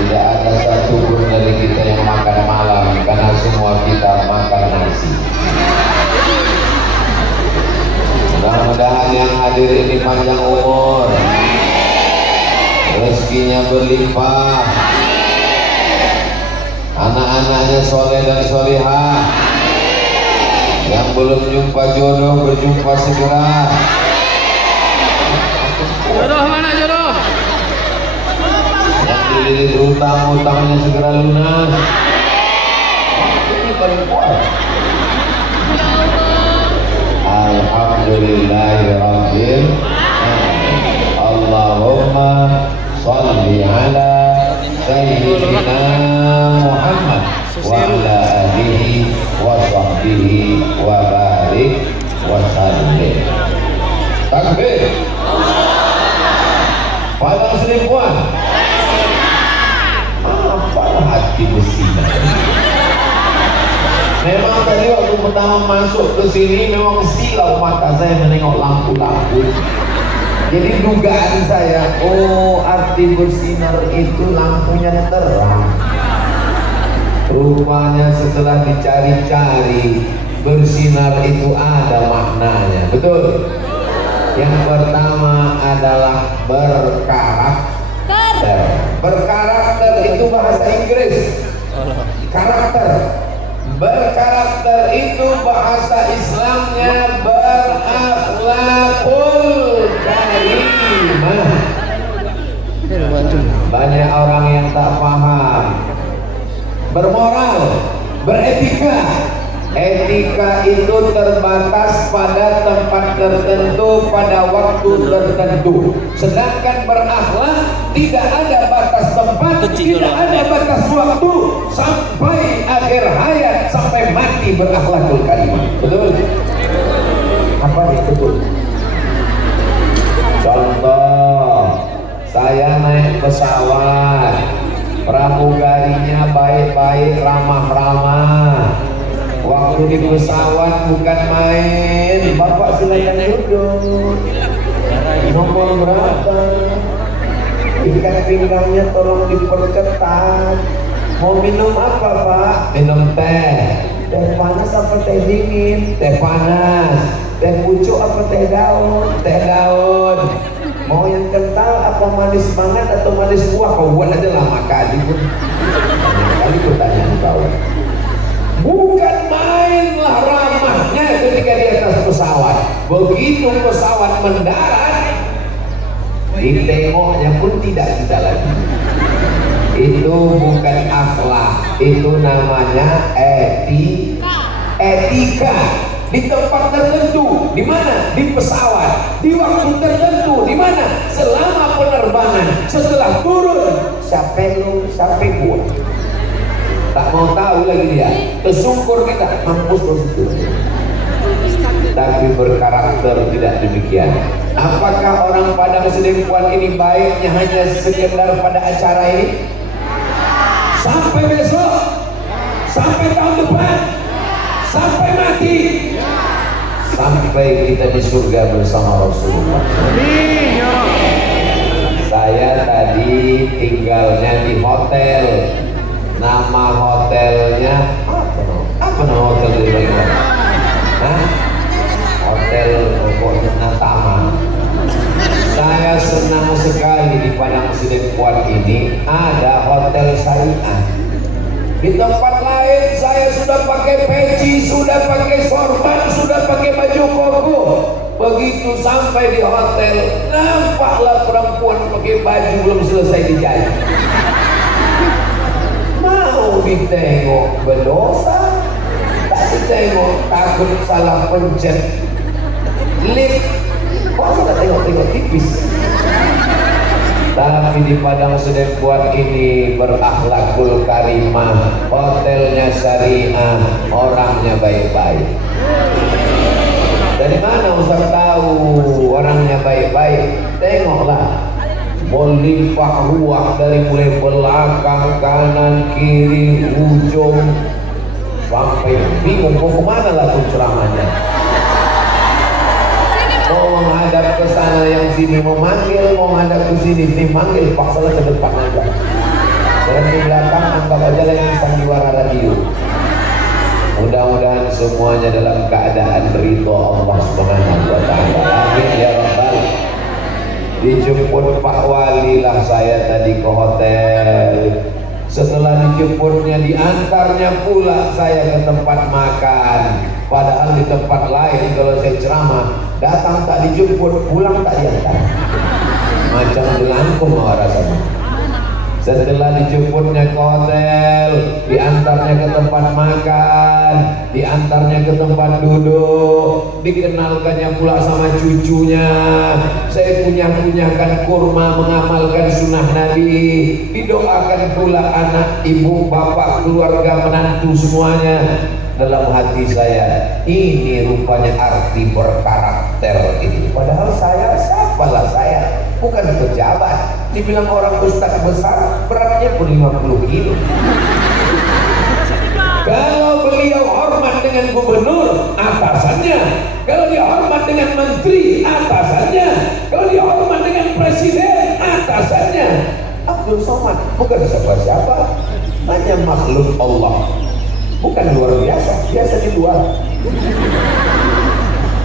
Tidak ada satupun dari kita yang makan malam, karena semua kita makan nasi. Mudah-mudahan yang hadir ini panjang umur, rezekinya berlimpah, anak-anaknya soleh dan solehah, yang belum jumpa jodoh berjumpa segera. Jodoh mana jodoh? Yang dililit utang-utangnya segera lunas. Ini paling kuat. Alhamdulillahirabbil alamin. Allahumma shalli ala sayyidina Muhammad wa ala alihi wa sahbihi wa barik wa sallim. Takbir. Padang Seribuan. Apalah hati bersinar. Memang tadi waktu pertama masuk ke sini memang silau mata saya menengok lampu-lampu. Jadi dugaan saya, oh arti bersinar itu lampunya terang. Rupanya setelah dicari-cari, bersinar itu ada maknanya. Betul? Yang pertama adalah berkarakter. Berkarakter itu bahasa Inggris. Karakter. Berkarakter itu bahasa Islamnya berakhlakul karimah. Banyak orang yang tak paham. Bermoral, beretika. Etika itu terbatas pada tempat tertentu, pada waktu tertentu. Sedangkan berakhlak tidak ada batas tempat, tidak ada batas waktu, sampai akhir hayat, sampai mati berakhlakul karimah. Betul? Apa itu? Betul. Contoh, saya naik pesawat, pramugarinya baik-baik, ramah-ramah. Waktu di pesawat bukan main, Bapak silakan duduk. Nomor berapa? Ikat pinggangnya tolong diperketat. Mau minum apa Pak? Minum teh. Teh panas apa teh dingin? Teh panas. Teh pucuk apa teh daun? Teh daun. Mau yang kental apa manis banget atau manis buah? Kau buat aja lama kali pun. Kali pertanyaan kau. Bukan mainlah ramahnya ketika di atas pesawat. Begitu pesawat mendarat, ditengoknya pun tidak lagi. Itu bukan akhlak, itu namanya etika. Di tempat tertentu, di mana? Di pesawat. Di waktu tertentu, di mana? Selama penerbangan. Setelah turun, siapa lu, siapa gua? Tak mau tahu lagi dia. Kesungkur kita, mampus begitu. Tapi berkarakter tidak demikian. Apakah orang Padang Sidempuan ini baiknya hanya sekedar pada acara ini? Sampai besok, sampai tahun depan, sampai mati, sampai kita di surga bersama Rasulullah. Saya tadi tinggalnya di hotel. Nama hotelnya apa nama hotel di Banyuwangi? Hotel pokoknya Natama. Saya senang sekali di Padang Sidempuan ini ada hotel syariah. Di tempat lain saya sudah pakai peci, sudah pakai sorban, sudah pakai baju koko. Begitu sampai di hotel, nampaklah perempuan pakai baju belum selesai dijahit. Mau ditengok berdosa, tak ditengok takut salah pencet lift. Kok sudah tengok-tengok tipis. Tapi di Padang Sidempuan ini berakhlakul karimah, hotelnya syariah, orangnya baik-baik. Dari mana Ustaz tahu orangnya baik-baik? Tengoklah. Melimpah ruah dari mulai belakang, kanan, kiri, ujung, sampai bingung mau kemana lah tuh ceramahnya. Mau menghadap ke sana yang sini mau manggil, mau menghadap ke sini manggil, paksalah ke depan aja. Dan di belakang anggap aja lagi sandiwara radio. Mudah-mudahan semuanya dalam keadaan ridho Allah Subhanahu wa taala. Amin ya rabbal. Dijemput Pak Wali lah saya tadi ke hotel. Setelah dijemputnya, diantarnya pula saya ke tempat makan. Padahal di tempat lain kalau saya ceramah, datang tak dijemput, pulang tak diantar. Macam jelangkung rasanya. Setelah dijemputnya ke hotel, diantarnya ke tempat makan, diantarnya ke tempat duduk, dikenalkannya pula sama cucunya. Saya kunyah-kunyahkan kurma mengamalkan sunnah Nabi, didoakan pula anak, ibu, bapak, keluarga, menantu semuanya. Dalam hati saya, ini rupanya arti berkarakter itu. Padahal saya, siapalah saya? Bukan pejabat. Dibilang orang ustaz besar, beratnya pun 50 kilo. Kalau beliau hormat dengan gubernur, atasannya. Kalau dia hormat dengan menteri, atasannya. Kalau dia hormat dengan presiden, atasannya. Abdul Somad bukan siapa-siapa, hanya makhluk Allah. Bukan luar biasa, biasa di luar.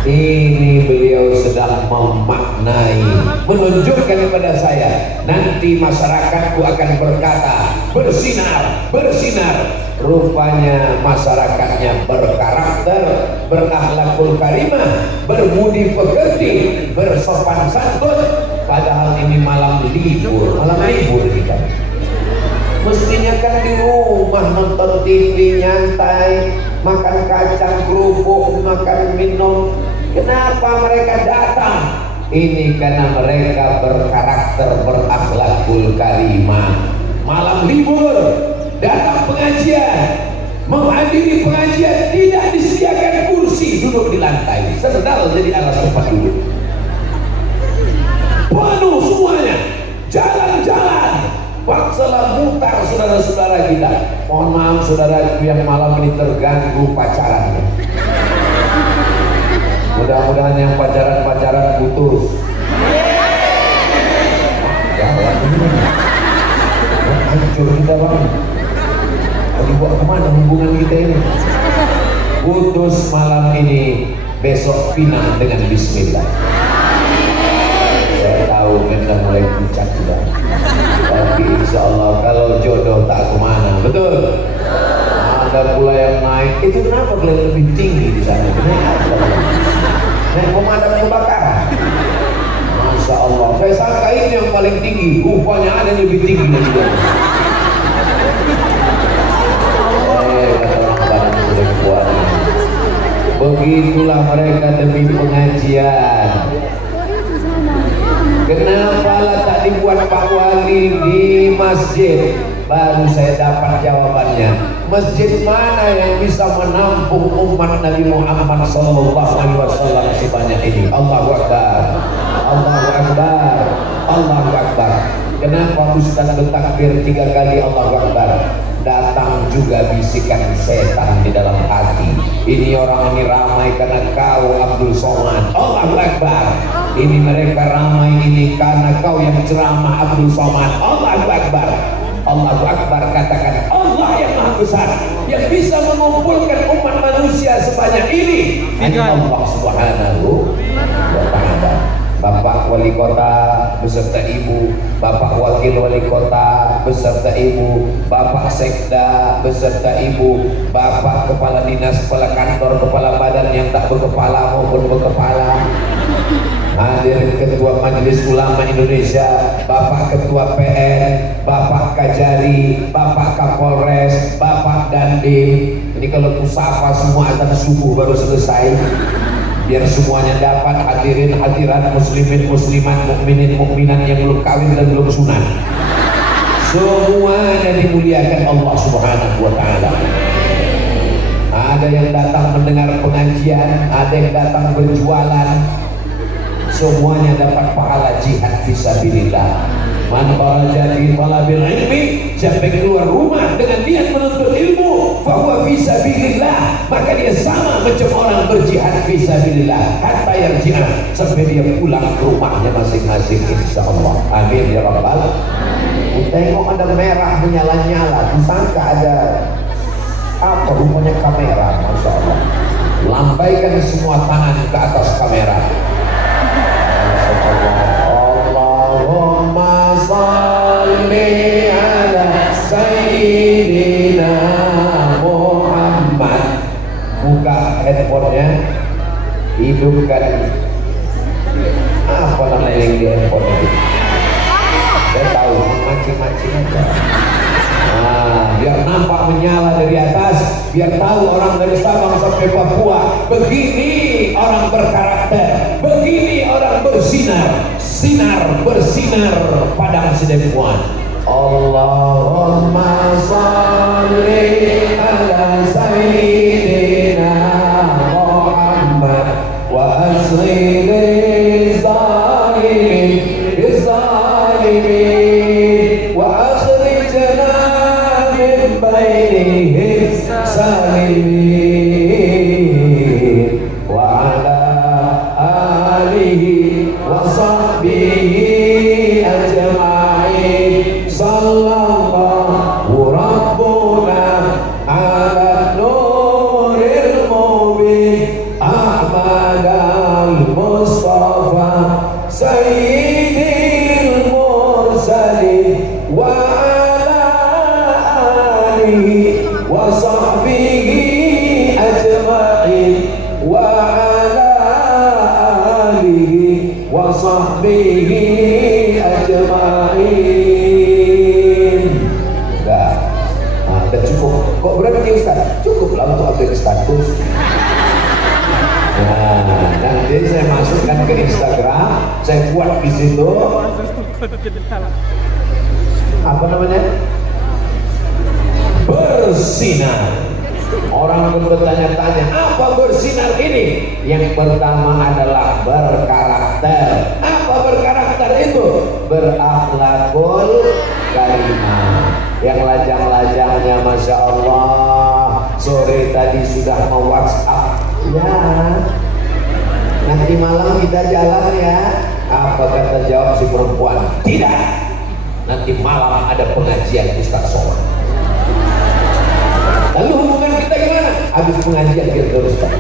Ini beliau sedang memaknai, menunjukkan kepada saya, nanti masyarakatku akan berkata, bersinar, bersinar. Rupanya masyarakatnya berkarakter, berakhlakul karimah, berbudi pekerti, bersopan santun. Padahal ini malam libur kita. Mestinya kan di rumah nonton TV nyantai, makan kacang kerupuk, makan minum. Kenapa mereka datang? Ini karena mereka berkarakter, berakhlakul karimah. Malam libur, datang pengajian, menghadiri pengajian, tidak disediakan kursi, duduk di lantai, sendal jadi alas tempat duduk. Penuh semuanya, jalan-jalan. Paksalah mutar saudara-saudara kita. Mohon maaf saudara yang malam ini terganggu pacarannya. Mudah-mudahan yang pacaran putus. Jangan ini. Hancur kita bang. Mau dibawa kemana hubungan kita ini? Putus malam ini, besok pinang dengan bismillah. Saya tahu kita mulai pucat sudah. Tapi insya Allah kalau jodoh tak kemana, betul? Ada pula yang naik. Itu kenapa kalian lebih tinggi di sana? Naik pemadam kebakaran. Masya Allah. Saya sangka ini yang paling tinggi. Rupanya ada yang lebih tinggi dari dia. Kata orang Padang sudah kuat. Begitulah mereka demi pengajian. Kenapa lah tak dibuat Pak Wali di masjid? Baru saya dapat jawabannya. Masjid mana yang bisa menampung umat Nabi Muhammad SAW sebanyak ini? Allahu Akbar, Allahu Akbar, Allahu Akbar. Kenapa Ustaz bertakbir 3 kali Allahu Akbar? Datang juga bisikan setan di dalam hati. Ini orang ini ramai karena kau Abdul Somad. Allahu Akbar. Ini mereka ramai ini karena kau yang ceramah Abdul Somad. Allahu Akbar. Allahu Akbar, katakan Allah yang Maha Besar yang bisa mengumpulkan umat manusia sebanyak ini. Hanya Allah Subhanahu wa Ta'ala. Bapak Wali Kota beserta Ibu, Bapak Wakil Wali Kota beserta Ibu, Bapak Sekda beserta Ibu, Bapak Kepala Dinas, Kepala Kantor, Kepala Badan yang tak berkepala maupun berkepala, hadir Ketua Majelis Ulama Indonesia, Bapak Ketua PN, Bapak Kajari, Bapak Kapolres, Bapak Dandim. Ini kalau kusapa semua azan subuh baru selesai. Biar semuanya dapat, hadirin hadirat, muslimin muslimat, mukminin mukminat yang belum kawin dan belum sunat, semuanya dimuliakan Allah Subhanahu wa Ta'ala. Ada yang datang mendengar pengajian, ada yang datang berjualan, semuanya dapat pahala jihad fisabilillah. Man kharaja fi talabil ilmi, siapa yang keluar rumah dengan niat menuntut ilmu, fahuwa fisabilillah, maka dia sama macam orang berjihad fisabilillah hatta yarji'a, sampai dia pulang ke rumahnya masing-masing insyaallah. Amin ya rabbal. tengok ada merah menyala-nyala, disangka ada apa rupanya kamera. Masya Allah, lambaikan semua tangan ke atas kamera. Allahumma salli ala sayyidina Muhammad. Buka handphonenya, hidupkan apa namanya yang di handphone itu. Saya tahu, mancing-mancing aja. Nah, biar nampak menyala dari atas, biar tahu orang dari Sabang sampai Papua, begini orang berkarakter, begini orang bersinar, sinar bersinar padang Sidempuan. Allahumma salli ala sayyidina Muhammad wa asli status. Nah, nanti saya masukkan ke Instagram, saya buat di situ. Apa namanya? Bersinar. Orang pun bertanya-tanya, apa bersinar ini? Yang pertama adalah berkarakter. Apa berkarakter itu? Berakhlakul karimah. Yang lajang-lajangnya Masya Allah, sore tadi sudah mau WhatsApp, ya nanti malam kita jalan ya. Apa kata jawab si perempuan? Tidak, nanti malam ada pengajian Ustaz Somad. Lalu hubungan kita gimana? Habis pengajian kita teruskan.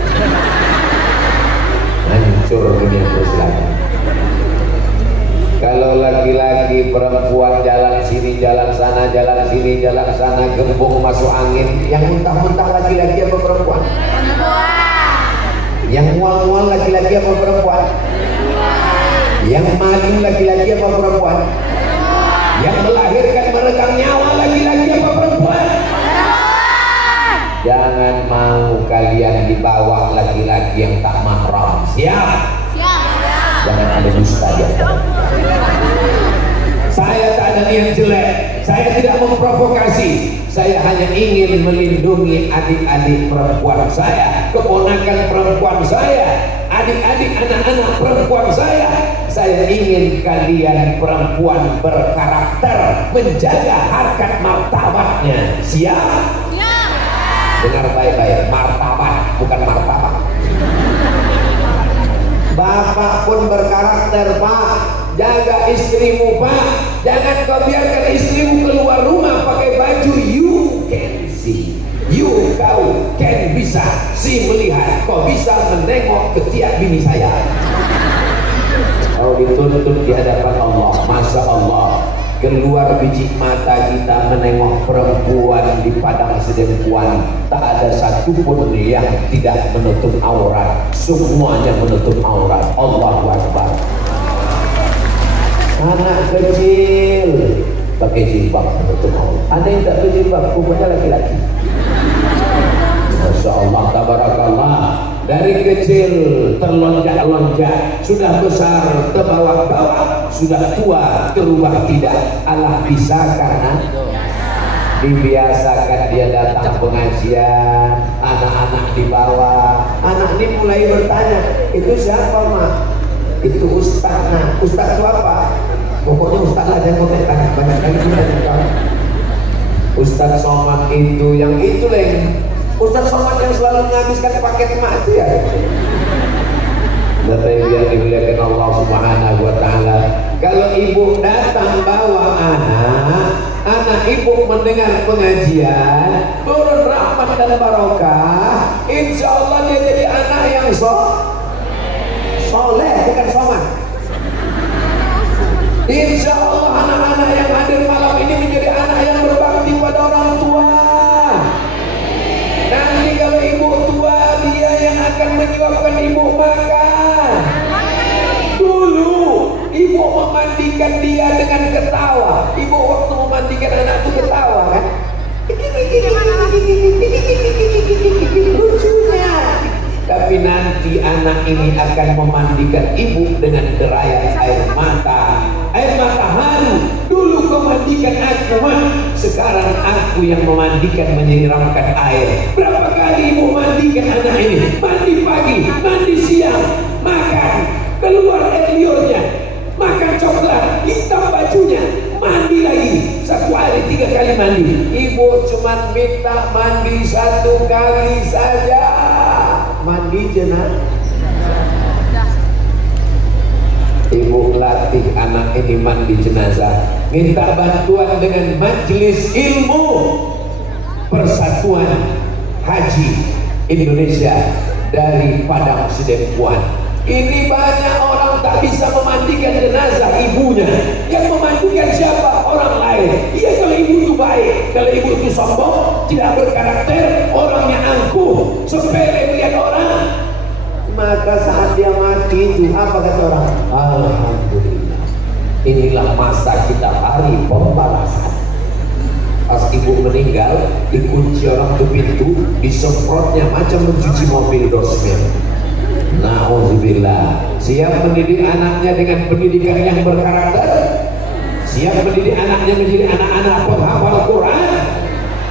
Hancur dunia persilakan. Kalau laki-laki perempuan jalan sini jalan sana, jalan sini jalan sana, gembung masuk angin, yang muntah-muntah laki-laki apa perempuan? Yang mual-mual laki-laki apa perempuan? Yang mati laki-laki apa perempuan? Yang melahirkan meregang nyawa laki-laki apa perempuan? Jangan mau kalian dibawa laki-laki yang tak mahram. Siap? Jangan ada dusta di antara. Saya tak ada niat jelek, saya tidak memprovokasi. Saya hanya ingin melindungi adik-adik perempuan saya, keponakan perempuan saya, adik-adik anak-anak perempuan saya. Saya ingin kalian perempuan berkarakter, menjaga harkat martabatnya. Siap? Siap. Dengar baik-baik, martabat bukan martabat. Bapak pun berkarakter, Pak. Jaga istrimu, Pak. Jangan kau biarkan istrimu keluar rumah pakai baju you can see. Kau can bisa si melihat. Kau bisa menengok ketiak bini saya. Kau dituntut di hadapan Allah. Masya Allah, keluar biji mata kita menengok perempuan di padang Sidempuan, tak ada satupun yang tidak menutup aurat, semuanya menutup aurat. Allahu Akbar. Anak kecil pakai jilbab menutup aurat, ada yang tak pakai jilbab, rupanya laki-laki. Masya Allah, tabarakallah. Dari kecil terlonjak-lonjak, sudah besar terbawa-bawa, sudah tua terubah tidak. Allah bisa karena dibiasakan dia datang pengajian, anak-anak dibawa. Anak ini mulai bertanya, itu siapa mak? Itu ustaz. Nah, ustaz itu apa? Pokoknya ustaz lah, jangan kotek tangan banyak kali kita tahu. Ustaz Somad itu yang itu yang Ustaz Somad yang selalu menghabiskan paket emak itu ya. Bapak yang dimuliakan Allah Subhanahu wa Ta'ala, kalau ibu datang bawa anak ibu mendengar pengajian, turun rahmat dan barokah, insya Allah dia jadi anak yang soleh, bukan soman. Insya Allah anak-anak yang hadir malam ini menjadi anak yang berbakti pada orang tua. Nanti kalau ibu tua, dia yang akan menyuapkan ibu makan. Dulu ibu memandikan dia dengan ketawa. Ibu waktu memandikan anak itu ketawa kan? Lucunya. Tapi nanti anak ini akan memandikan ibu dengan derayan air mata. Air mata haru. Dulu kau mandikan aku, Mak. Sekarang aku yang memandikan, menyiramkan air. Berapa kali ibu mandikan anak ini? Mandi pagi, mandi siang, makan, keluar air liurnya, makan coklat, hitam bajunya, mandi lagi. Satu hari 3 kali mandi. Ibu cuma minta mandi 1 kali saja. Mandi jenazah. Ibu latih anak ini mandi jenazah. Minta bantuan dengan Majelis Ilmu Persatuan Haji Indonesia dari Padang Sidempuan. Ini banyak orang tak bisa memandikan jenazah ibunya. Yang memandikan siapa? Orang lain. Iya, kalau ibu itu baik. Kalau ibu itu sombong, tidak berkarakter, orangnya angkuh, sepele melihat orang, maka saat dia mati itu apa kata orang? Alhamdulillah. Inilah masa kita hari pembalasan. Pas ibu meninggal, dikunci orang ke pintu, disemprotnya macam mencuci mobil dosmen. Nauzubillah. Siap mendidik anaknya dengan pendidikan yang berkarakter, siap mendidik anaknya menjadi anak-anak penghafal Quran.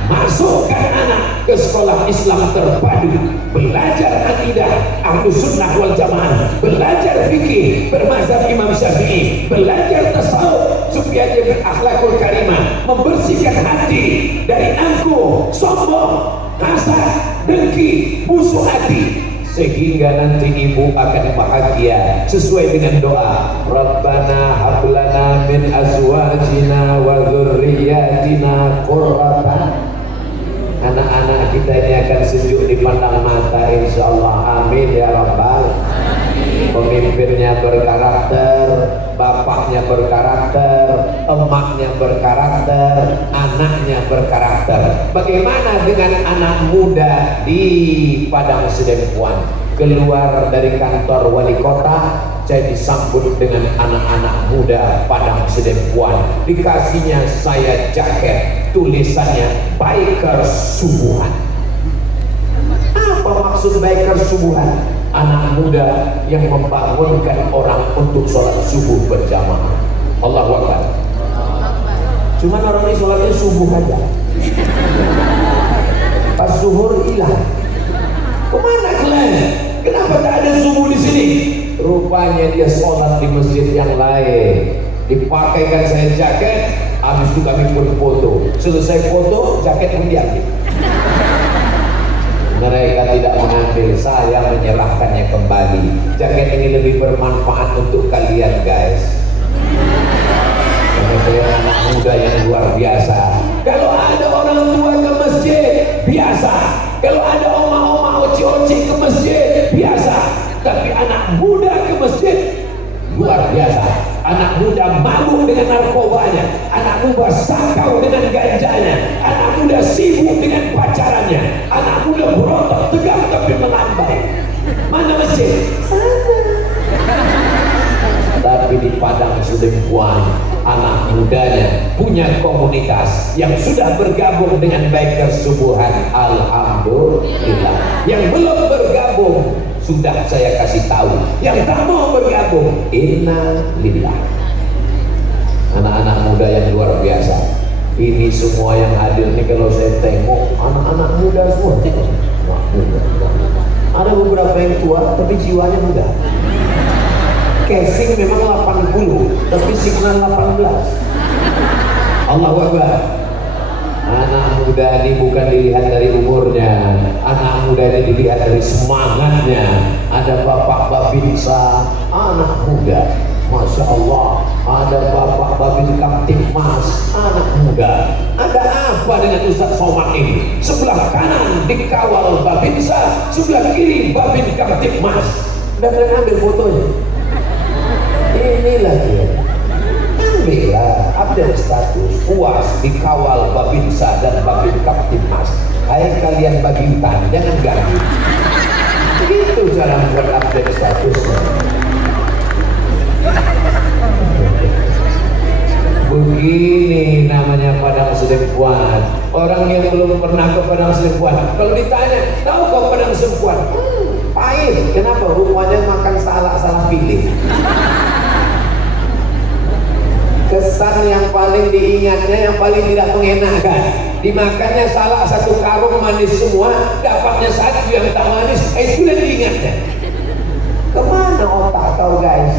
Masukkan anak ke sekolah Islam terpadu, belajar akidah Ahlus Sunnah wal Jamaah, belajar fikih bermazhab Imam Syafi'i, belajar tasawuf supaya dia berakhlakul karimah, membersihkan hati dari angkuh, sombong, hasad, dengki, musuh hati, sehingga nanti ibu akan bahagia sesuai dengan doa Rabbana hablana min azwajina wa dzurriyyatina qurrata. Anak-anak kita ini akan sejuk dipandang mata insyaallah. Amin ya rabbal. Pemimpinnya berkarakter, bapaknya berkarakter, emaknya berkarakter, anaknya berkarakter. Bagaimana dengan anak muda di Padang Sidempuan? Keluar dari kantor wali kota, saya disambut dengan anak-anak muda Padang Sidempuan. Dikasihnya saya jaket, tulisannya Bikers Subuhan. Apa maksud Bikers Subuhan? Anak muda yang membangunkan orang untuk sholat subuh berjamaah. Allahu Akbar. Cuman orang ini sholatnya subuh aja, pas zuhur hilang. Kemana kalian? Kenapa tak ada subuh di sini? Rupanya dia sholat di masjid yang lain. Dipakaikan saya jaket, habis itu kami pun foto. Selesai foto, jaket pun diambil. Mereka tidak mengambil, saya menyerahkannya kembali. Jaket ini lebih bermanfaat untuk kalian guys. Karena kalian anak muda yang luar biasa. Kalau ada orang tua ke masjid, biasa. Kalau ada oma-oma oci-oci ke masjid, biasa. Tapi anak muda ke masjid, luar biasa. Anak muda mabuk dengan narkobanya, anak muda sakau dengan ganjanya, anak muda sibuk dengan pacarannya, anak muda berotot tegak tapi melambai. Mana masjid? Sana. Tapi di Padang Sidempuan, anak mudanya punya komunitas yang sudah bergabung dengan Bikers Subuhan. Alhamdulillah. Yang belum bergabung sudah saya kasih tahu. Yang tak mau bergabung, inna lillah. Anak-anak muda yang luar biasa. Ini semua yang hadir ini kalau saya tengok anak-anak muda semua. Tengok. Ada beberapa yang tua tapi jiwanya muda. Casing memang 80 tapi signal 18. Allahu Akbar. Anak muda ini bukan dilihat dari umurnya, anak muda ini dilihat dari semangatnya. Ada Bapak Babinsa, anak muda, Masya Allah. Ada Bapak Babin Kamtibmas, anak muda. Ada apa dengan Ustaz Somad ini? Sebelah kanan dikawal Babinsa, sebelah kiri Babin Kamtibmas. Dan ambil fotonya. Inilah dia. Ambillah update status UAS dikawal Babinsa dan Babin Kamtibmas. Hai kalian Babintan, jangan ganggu. Begitu cara membuat update statusnya. Begini namanya Padang Sidempuan. Orang yang belum pernah ke Padang Sidempuan, kalau ditanya, tahu kau Padang Sidempuan? Pahit. Kenapa? Rupanya makan salah pilih. Kesan yang paling diingatnya, yang paling tidak mengenakan, dimakannya salah satu karung manis semua, dapatnya satu yang tak manis, itu yang diingatnya. Kemana otak kau guys?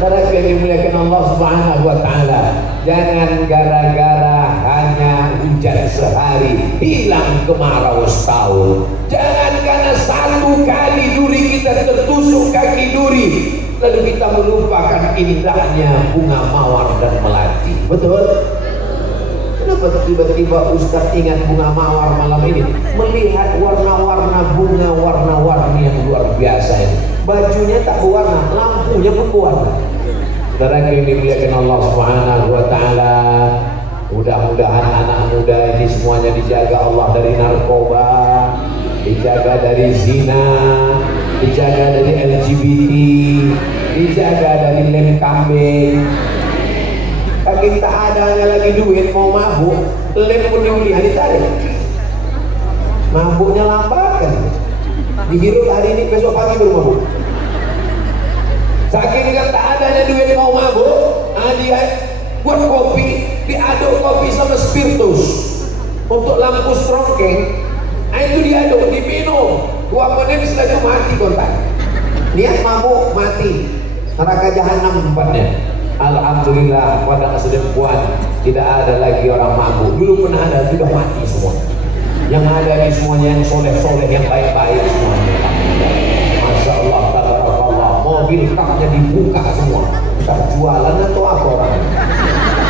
Saudara yang dimuliakan Allah Subhanahu wa Ta'ala, jangan gara-gara hanya hujan sehari hilang kemarau setahun. Jangan karena satu kali duri kita tertusuk kaki duri lalu kita melupakan indahnya bunga mawar dan melati. Betul? Kenapa tiba-tiba Ustaz ingat bunga mawar malam ini? Melihat warna-warna bunga warna-warni yang luar biasa ini. Bajunya tak berwarna, lampunya pun berwarna. Saudara yang dimuliakan Allah Subhanahu wa Ta'ala, mudah-mudahan anak muda ini semuanya dijaga Allah dari narkoba, dijaga dari zina, dijaga dari LGBT, dijaga dari lem kambing. Kita adanya lagi duit mau mabuk, lem pun diulihan ditarik. Mabuknya lambat kan, dihirup hari ini, besok pagi baru mabuk. Saking kan tak adanya duit mau mabuk, dia buat kopi, diaduk kopi sama spiritus untuk lampu strongking. Itu diaduk, diminum 2 menit setelah itu mati kontak. Niat mabuk mati, neraka jahanam tempatnya. Alhamdulillah pada Sidempuan tidak ada lagi orang mabuk. Dulu pernah ada, sudah mati semua. Yang ada ini semuanya yang soleh-soleh, yang baik-baik semuanya. Masya Allah, tabarakallah. Mobil kapnya dibuka semua. Tak jualan atau apa orang?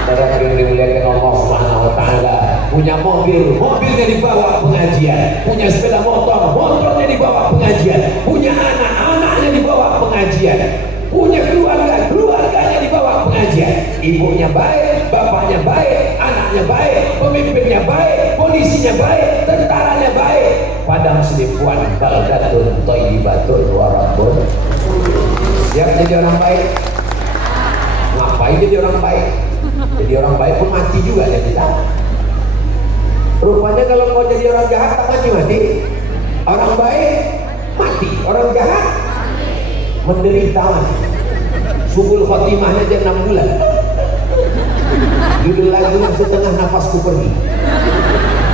Saudara yang dimuliakan Allah Subhanahu wa Ta'ala, punya mobil, mobilnya dibawa pengajian. Punya sepeda motor, motornya dibawa pengajian. Punya anak, anaknya dibawa pengajian. Punya keluarga, keluarganya dibawa pengajian. Ibunya baik, bapaknya baik, anaknya baik, pemimpinnya baik, polisinya baik, tentaranya baik. Padang Sidempuan baldatun thayyibatun wa rabbun. Siap jadi orang baik? Ngapain jadi orang baik? Jadi orang baik pun mati juga ya kita. Rupanya kalau mau jadi orang jahat tak mati. Orang baik mati, orang jahat menderita mati. Subul khotimahnya aja 6 bulan. Judul lagunya setengah nafasku pergi.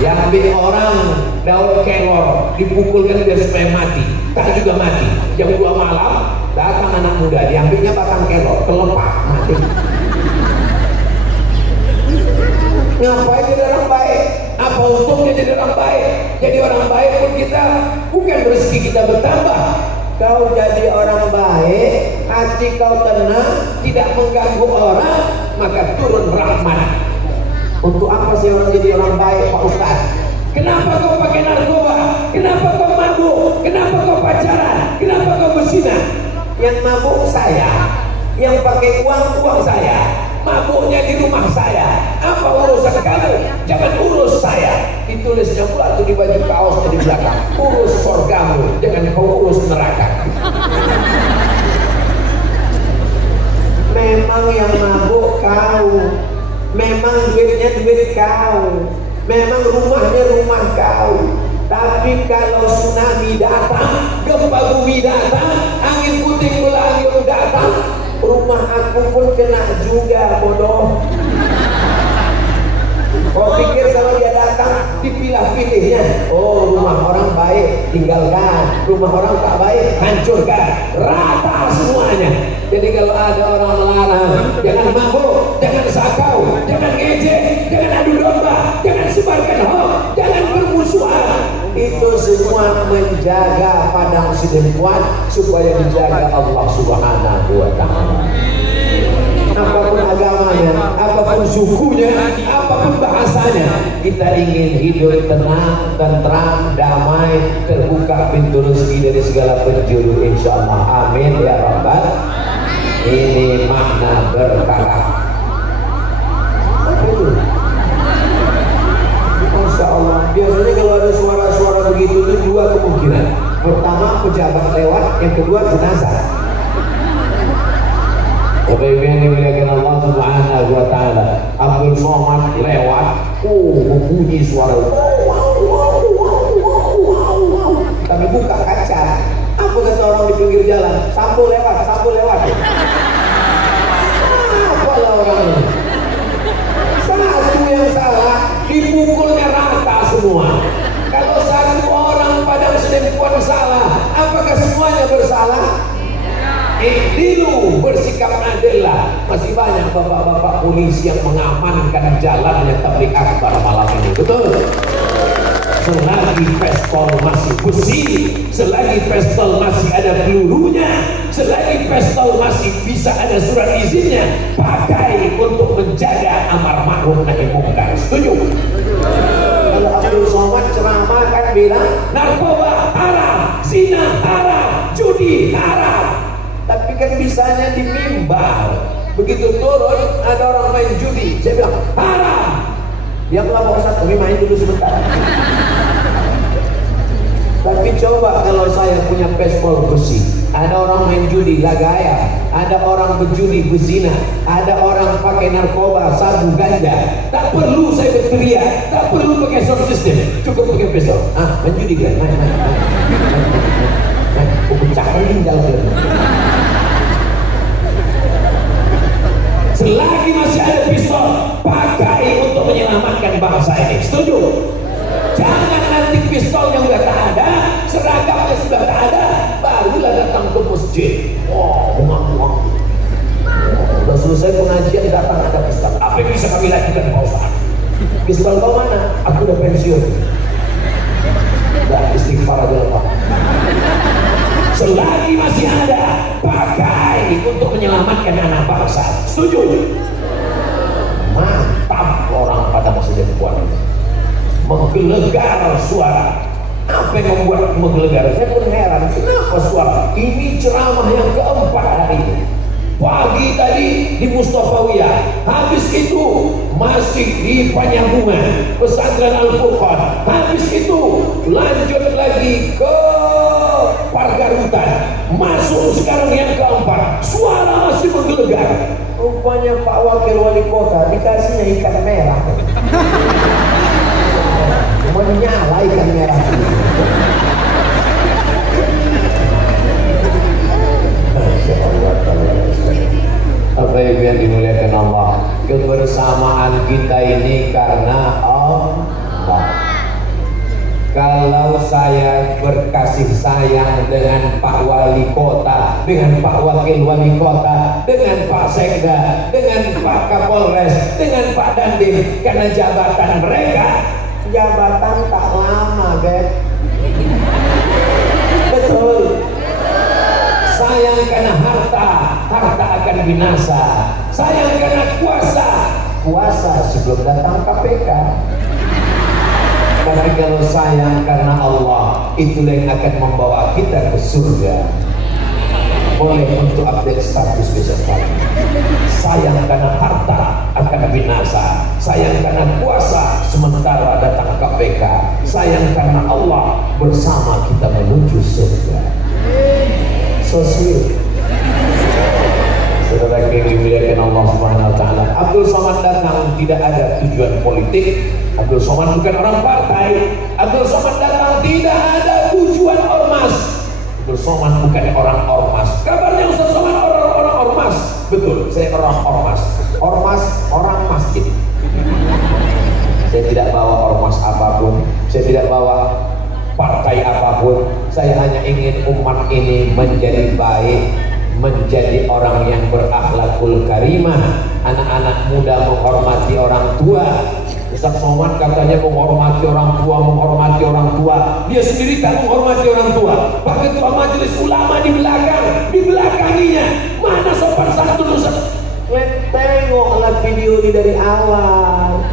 Yang ambil orang daun kelor dipukulkan biar supaya mati, tak juga mati. Jam 2 malam datang anak muda, diambilnya batang kelor, kelepak mati. Ngapain jadi orang baik? Apa untungnya jadi orang baik? Jadi orang baik pun kita bukan rezeki kita bertambah. Kau jadi orang baik, hati kau tenang, tidak mengganggu orang, maka turun rahmat. Untuk apa sih orang jadi orang baik, Pak Ustaz? Kenapa kau pakai narkoba? Kenapa kau mabuk? Kenapa kau pacaran? Kenapa kau berzina? Yang mabuk saya, yang pakai uang saya, mabuknya di rumah saya. Apa urusan kamu? Jangan urus saya. Ditulisnya pula tuh di baju kaosnya di belakang, urus surgamu, jangan kau urus neraka. Memang yang mabuk kau, memang duitnya duit kau, memang rumahnya rumah kau. Tapi kalau tsunami datang, gempa bumi datang, angin puting beliung datang, rumah aku pun kena juga, bodoh. Kau pikir kalau dia datang dipilah-pilihnya? Oh, rumah orang baik tinggalkan, rumah orang tak baik hancurkan, rata semuanya. Jadi kalau ada orang melarang, jangan mabuk, jangan sakau, jangan ngejek, jangan adu domba, jangan sebarkan hoax, jangan bermusuhan. itu semua menjaga padang sidempuan supaya dijaga Allah Subhanahu wa Ta'ala. Apapun agamanya, apapun sukunya, apapun bahasanya, kita ingin hidup tenang, tentram, damai, terbuka pintu rezeki dari segala penjuru, insyaallah. Amin ya rabbal. Ini makna berkakak. Apa itu? Masya Allah. Biasanya kalau ada suara-suara begitu itu dua kemungkinan. Pertama pejabat lewat, yang kedua jenazah. Bapak Ibu yang dimuliakan Allah Subhanahu wa Ta'ala, Abdul Somad lewat, bunyi suara, kami buka kaca. Apa kata orang di pinggir jalan? Sampo lewat, sampo lewat. Apalah orang ini? Satu yang salah, dipukulnya rata semua. Kalau satu orang padang sidempuan salah, apakah semuanya bersalah? Dulu bersikap adillah. Masih banyak bapak-bapak polisi yang mengamankan jalannya tabligh akbar malam ini. Betul? Selagi pistol masih besi, selagi pistol masih ada pelurunya, selagi pistol masih bisa ada surat izinnya, pakai untuk menjaga amar ma'ruf nahi munkar. Setuju? Kalau Abdul Somad ceramah kan bilang narkoba haram, zina haram, judi haram. Tapi kan bisanya di mimbar. Begitu turun ada orang main judi, saya bilang haram. Dia melapor Ustaz, kami main dulu sebentar. Tapi coba kalau saya punya pistol besi, ada orang main judi, lagaya, ada orang berjudi, berzina, ada orang pakai narkoba, sabu, ganja. Tak perlu saya berteriak, tak perlu pakai sound system, cukup pakai pistol. Main judi kan, main. Pecahkan ginjal dia. Selagi masih ada pistol, pakai untuk menyelamatkan bangsa ini. Setuju? Jangan nanti pistolnya udah tak ada, seragamnya sudah tak ada, barulah datang ke masjid. Uang. Udah selesai pengajian datang ada pistol. Apa yang bisa kami lakukan Pak Ustaz? Pistol kau mana? Aku udah pensiun. Udah istighfar aja Pak. Selagi masih ada, pakai untuk menyelamatkan anak bangsa. Setuju? Mantap orang pada masa depan ini. Menggelegar suara. Apa yang membuat menggelegar? Saya pun heran. Kenapa suara? Ini ceramah yang keempat hari ini. Pagi tadi di Mustafawiyah, habis itu masih di Penyambungan Pesantren Al-Furqan, habis itu lanjut lagi ke Pargarutan, masuk sekarang yang keempat, suara masih menggelegar. Rupanya Pak Wakil Wali Kota dikasihnya ikan merah. Menyala ikan merah. Apa yang dimuliakan Allah, kebersamaan kita ini karena Allah. Kalau saya berkasih sayang dengan Pak Wali Kota, dengan Pak Wakil Wali Kota, dengan Pak Sekda, dengan Pak Kapolres, dengan Pak Dandim, karena jabatan mereka, jabatan tak lama, Beb. Betul. Sayang karena harta, harta akan binasa. Sayang karena kuasa, kuasa sebelum datang KPK. Tapi kalau sayang karena Allah, itulah yang akan membawa kita ke surga. Boleh untuk update status besok pagi. Sayang karena harta akan binasa. Sayang karena kuasa sementara datang KPK. Sayang karena Allah, bersama kita menuju surga. Sosial. Saudara yang dimuliakan Allah Subhanahu wa Ta'ala, Abdul Somad datang tidak ada tujuan politik. Abdul Somad bukan orang partai. Abdul Somad datang tidak ada tujuan ormas. Abdul Somad bukan orang ormas. Kabarnya Ustaz Somad orang ormas. Betul, saya orang ormas. Ormas orang masjid. Saya tidak bawa ormas apapun. Saya tidak bawa partai apapun. Saya hanya ingin umat ini menjadi baik, menjadi orang yang berakhlakul karimah, anak-anak muda menghormati orang tua. Ustaz Somad katanya menghormati orang tua. Dia sendiri tak menghormati orang tua. Pak Ketua Majelis Ulama di belakanginya. Mana sopan santun Ustaz? Tengoklah video ini dari awal.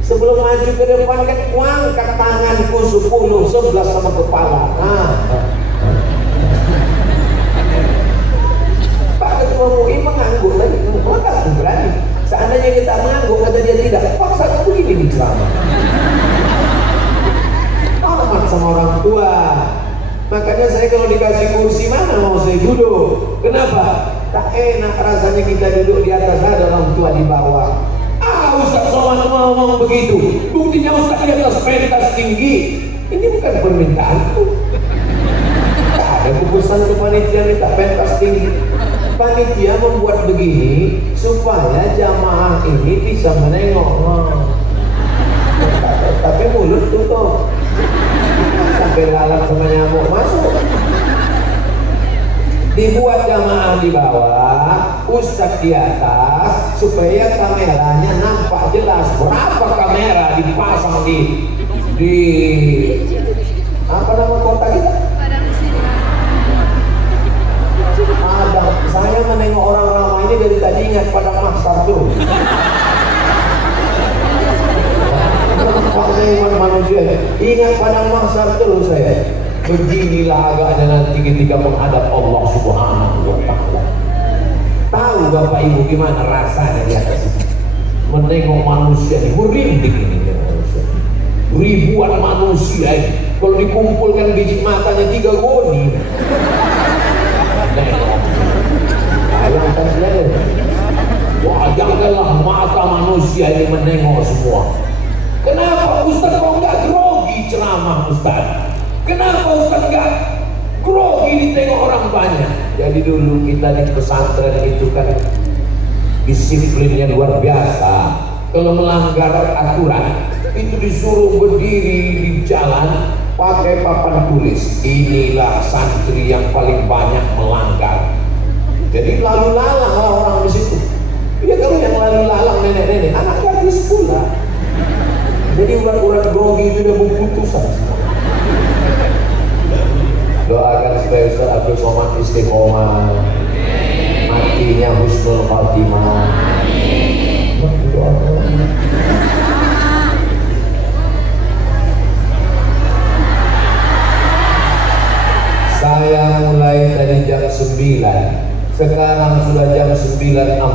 Sebelum maju ke depan kan angkat tanganku 10, 11 sama kepala. Pak Ketua MUI mengangguk tadi, maka aku berani. Seandainya kita mengangguk, kata dia tidak, paksa aku begini di ceramah. Hormat sama orang tua. Makanya saya kalau dikasih kursi mana mau saya duduk. Kenapa? Tak enak rasanya kita duduk di atas, ada orang tua di bawah. Ustaz Somad ngomong begitu, buktinya Ustaz di atas pentas tinggi. Ini bukan permintaanku. Tak ada keputusan ke panitia minta pentas tinggi. Panitia membuat begini supaya jamaah ini bisa menengok. Tapi mulut tutup, sampai lalat sama nyamuk masuk. Dibuat jamaah di bawah, ustaz di atas, supaya kameranya nampak jelas. Berapa kamera dipasang di apa nama kota kita? Padang. Saya menengok orang ramai ini dari tadi ingat Padang Mahsyar tuh. Manusia ingat Padang Mahsyar terus saya. Beginilah agaknya nanti ketika menghadap Allah Subhanahu wa Ta'ala. Tahu Bapak Ibu gimana rasanya di atas itu? Menengok manusia ini, merinding ini manusia. Ribuan manusia ini, kalau dikumpulkan biji matanya 3 goni. Nengok. Bayangkan saja. Wah, janganlah mata manusia ini menengok semua. Kenapa Ustaz kok nggak grogi ceramah Ustaz? Kenapa Ustaz nggak grogi ditengok orang banyak? Jadi dulu kita di pesantren itu kan disiplinnya luar biasa. Kalau melanggar aturan itu disuruh berdiri di jalan pakai papan tulis. Inilah santri yang paling banyak melanggar. Jadi lalu lalang lah orang di situ. Ya kalau yang lalu lalang nenek-nenek, anak gadis pula. Jadi urat-urat grogi itu udah berputusan. Doakan supaya Ustaz Abdul Somad istiqomah, matinya husnul khatimah. Saya mulai dari jam 9, sekarang sudah jam 9.40.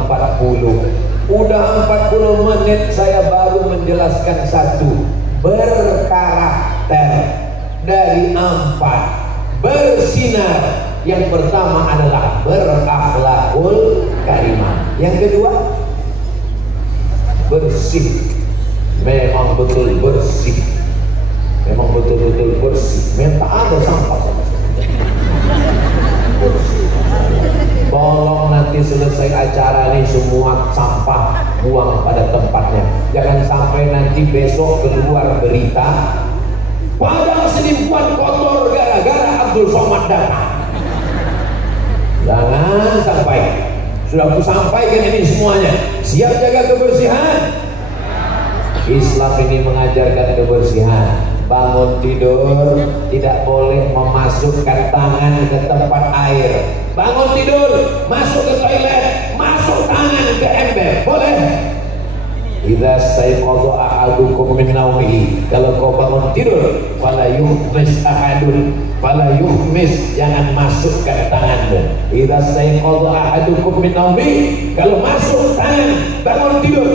Udah 40 menit saya baru menjelaskan satu berkarakter dari 4. Bersinar. Yang pertama adalah berakhlakul karimah. Yang kedua bersih. Memang betul bersih. Memang betul-betul bersih. Memang tak ada sampah sama sekali. Bersih. Tolong nanti selesai acara ini semua sampah buang pada tempatnya. Jangan sampai nanti besok keluar berita Padang Sidimpuan kotor gara-gara Abdul Somad datang. Jangan sampai. Sudah aku sampaikan ini semuanya. Siap jaga kebersihan. Islam ini mengajarkan kebersihan. Bangun tidur tidak boleh memasukkan tangan ke tempat air. Bangun tidur, masuk ke toilet, masuk tangan ke ember. Boleh? Idza staiqadha ahadukum min naumihi, kalau kau bangun tidur, fala yuhmis ahadun, fala yuhmis, jangan masukkan tanganmu. Idza staiqadha ahadukum min naumihi, kalau masuk tangan bangun tidur,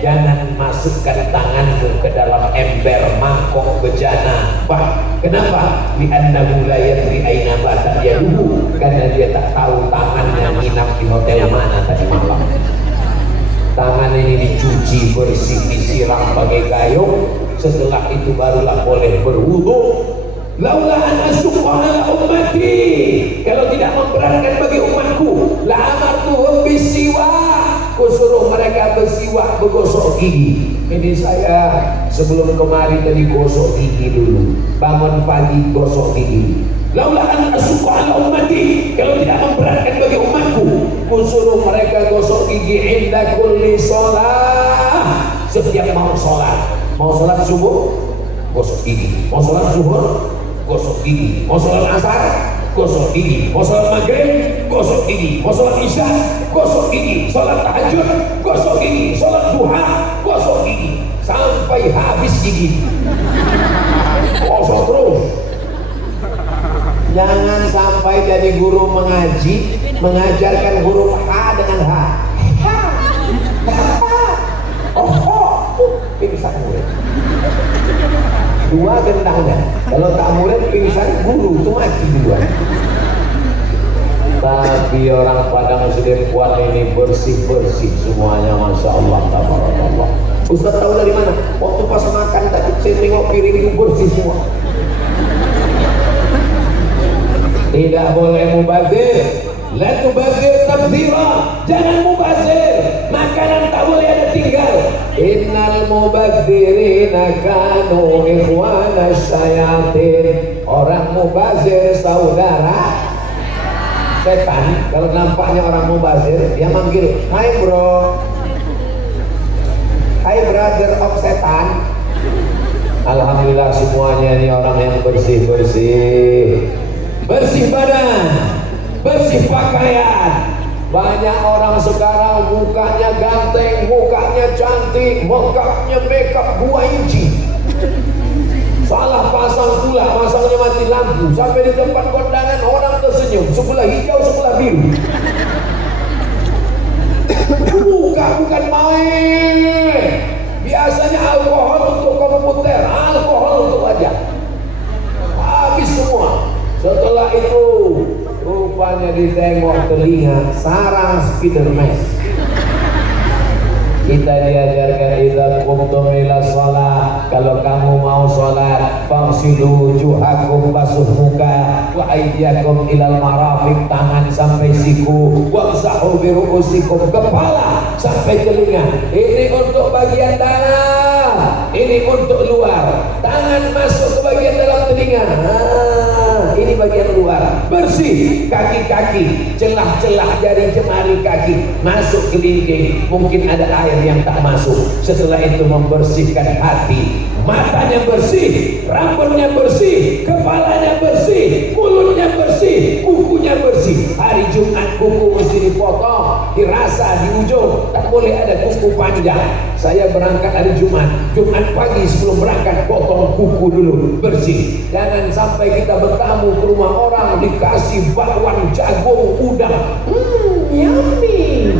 jangan masukkan tanganmu ke dalam ember mangkok bejana. Pak, kenapa? Li'annahu la yadri aina batat yaduhu, karena dia tak tahu tangannya nginap di hotel mana tadi malam. Tangan ini dicuci bersih, disiram pakai gayung. Setelah itu barulah boleh berwudu. Laula an asyqa ala ummati, kalau tidak memberatkan bagi umatku, la amartuhum bisiwak, kusuruh mereka bersiwak, bergosok gigi. Ini saya sebelum kemari tadi gosok gigi dulu. Bangun pagi gosok gigi. Laula an asyqa ala ummati, kalau tidak memberatkan bagi umatku, kusuruh mereka gosok gigi inda kulli shalah, setiap mau sholat. Mau sholat subuh, gosok gigi. Mau sholat zuhur, gosok gigi. Mau sholat asar, gosok gigi. Mau sholat maghrib, gosok gigi. Mau sholat isya, gosok gigi. Sholat tahajud, gosok gigi. Sholat duha, gosok gigi. Sampai habis gigi. Gosok terus. Jangan sampai jadi guru mengaji mengajarkan huruf H dengan H. Pingsan murid. Dua gendangnya. Kalau tak murid pingsan, guru itu mati duluan. Tapi orang Padang Sidin Kuat ini bersih-bersih semuanya, masya Allah, tabarakallah. Ustaz tahu dari mana? Waktu pas makan tadi saya tengok piring itu bersih semua. Tidak boleh mubazir. La tubazir tabzira. Jangan mubazir. Makanan tak boleh ada tinggal. Innal mubazirina kanu ikhwana syayatin. Orang mubazir saudara setan. Kalau nampaknya orang mubazir, dia manggil, "Hai bro, hai brother of setan." Alhamdulillah semuanya ini orang yang bersih-bersih. Bersih badan, bersih pakaian. Banyak orang sekarang mukanya ganteng, mukanya cantik, makeupnya 2 inci. Salah pasang pula, pasangnya mati lampu. Sampai di tempat kondangan orang tersenyum, sebelah hijau, sebelah biru. Muka bukan main. Biasanya alkohol untuk komputer, alkohol untuk wajah. Habis semua. Setelah itu rupanya ditengok telinga, sarang Spiderman. Kita diajarkan idza qumtum ila shalah, kalau kamu mau sholat, fagsilu wujuhakum, basuh muka, wa aydiyakum ilal marafiq, tangan sampai siku, wamsahu bi ru'usikum, kepala sampai telinga. Ini untuk bagian dalam, ini untuk luar. Tangan masuk ke bagian dalam telinga. Ini bagian luar, bersih. Kaki-kaki, celah-celah jari jemari kaki masuk ke dinding, mungkin ada air yang tak masuk. Setelah itu membersihkan hati, matanya bersih, rambutnya bersih, kepalanya bersih, mulutnya bersih, kukunya bersih. Hari Jumat kuku mesti dipotong, dirasa di ujung, tak boleh ada kuku panjang. Saya berangkat hari Jumat pagi sebelum berangkat potong kuku dulu, bersih. Jangan sampai kita bertamu ke rumah orang dikasih bakwan, jagung, udang, yummy.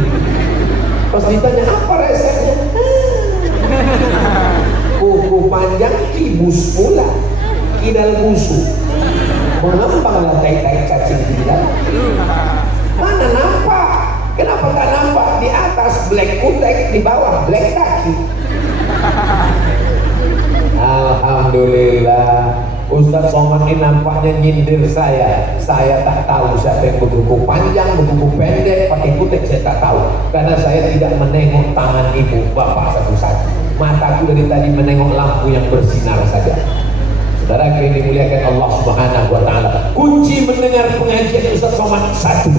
Pas ditanya apa resepnya, kuku panjang kibus pula, kidal busuk, mengembanglah tai-tai cacing di dalam. Mana nampak? Kenapa tak nampak? Di atas black kutek, di bawah black kaki. Alhamdulillah, Ustaz Somad ini nampaknya nyindir saya. Saya tak tahu siapa yang berkuku panjang, berkuku pendek, pakai kutek, saya tak tahu. Karena saya tidak menengok tangan ibu bapak satu-satu. Mataku dari tadi menengok lampu yang bersinar saja. Saudara yang dimuliakan Allah Subhanahu wa Ta'ala, kunci mendengar pengajian Ustaz Somad satu: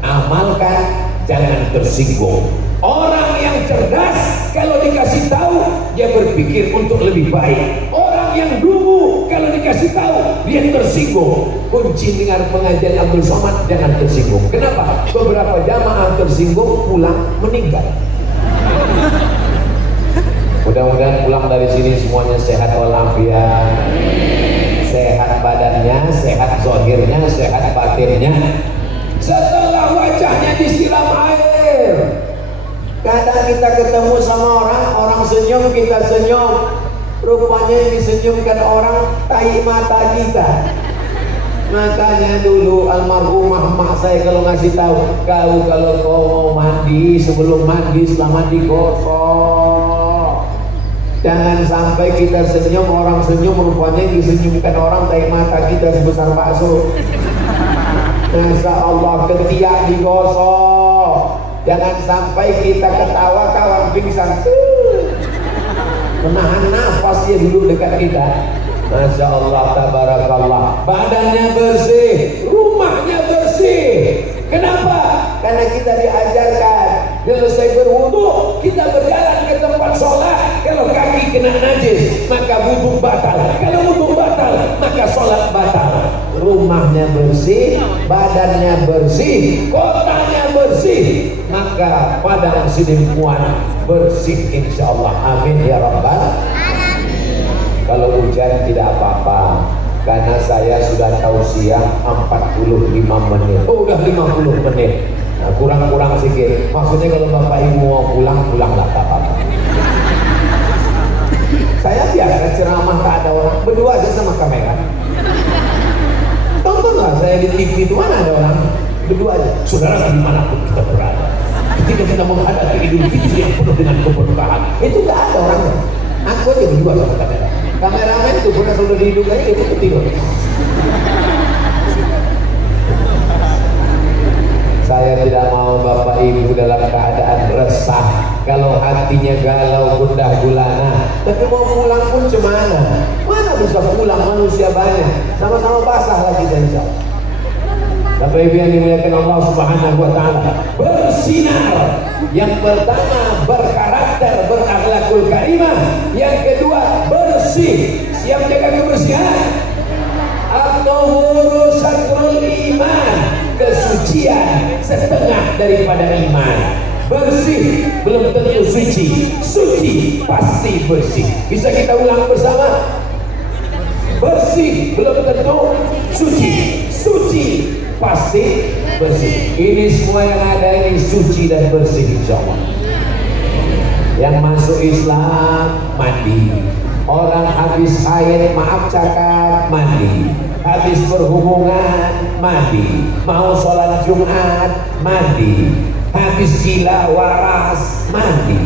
amalkan, jangan tersinggung. Orang yang cerdas kalau dikasih tahu dia berpikir untuk lebih baik. Orang yang dungu kalau dikasih tahu dia tersinggung. Kunci dengar pengajian Abdul Somad, jangan tersinggung. Kenapa? Beberapa jamaah tersinggung pulang meninggal. Mudah-mudahan pulang dari sini semuanya sehat walafiat. Sehat badannya, sehat zahirnya, sehat batinnya. Setelah wajahnya disiram air, kadang kita ketemu sama orang senyum, kita senyum. Rupanya yang disenyumkan orang tahi mata kita. Makanya dulu almarhumah mak saya kalau ngasih tahu, kau kalau kau mau mandi, sebelum mandi setelah mandi gosok. Jangan sampai kita senyum, orang senyum, rupanya yang disenyumkan orang tahi mata kita sebesar bakso. Masya Allah, ketiak digosok. Jangan sampai kita ketawa kawan pingsan, menahan nafas dia duduk dekat kita. Masya Allah, tabarakallah. Badannya bersih, rumahnya bersih. Kenapa? Karena kita diajarkan selesai berwudu kita berjalan ke tempat sholat. Kalau kaki kena najis maka wudu batal, kalau wudu batal maka sholat batal. Rumahnya bersih, badannya bersih, kotanya bersih, maka padang sidimpuan bersih insyaallah. Amin ya rabbal alamin. Kalau hujan tidak apa-apa, karena saya sudah tausiah 45 menit. Oh, udah 50 menit. Nah, kurang-kurang sedikit. Maksudnya kalau Bapak Ibu mau pulang, pulanglah tak apa-apa. Saya biasa ceramah tak ada orang, berdua aja sama kamera. Tontonlah saya di TV itu, mana ada orang, berdua aja. Saudara dimanapun kita berada, ketika kita menghadapi Idul Fitri yang penuh dengan keberkahan, itu gak ada orangnya. Aku aja berdua sama kamera. Kameramen itu pernah sudah dihidupkan, dia itu tidur. Saya tidak mau Bapak Ibu dalam keadaan resah, kalau hatinya galau gundah gulana. Tapi mau pulang pun cemana? Mana bisa pulang, manusia banyak, sama-sama basah lagi insya Allah. Bapak Ibu yang dimuliakan Allah Subhanahu wa taala, bersinar. Yang pertama berkarakter, berakhlakul karimah. Yang kedua bersih. Siap jaga kebersihan? At-tahuru satrul iman. Kesucian setengah daripada iman. Bersih belum tentu suci, suci pasti bersih. Bisa kita ulang bersama? Bersih belum tentu suci, suci pasti bersih. Ini semua yang ada ini suci dan bersih insyaallah. Yang masuk Islam mandi, orang habis haid maaf cakap mandi, habis berhubungan mandi, mau sholat Jumat mandi, habis gila waras mandi.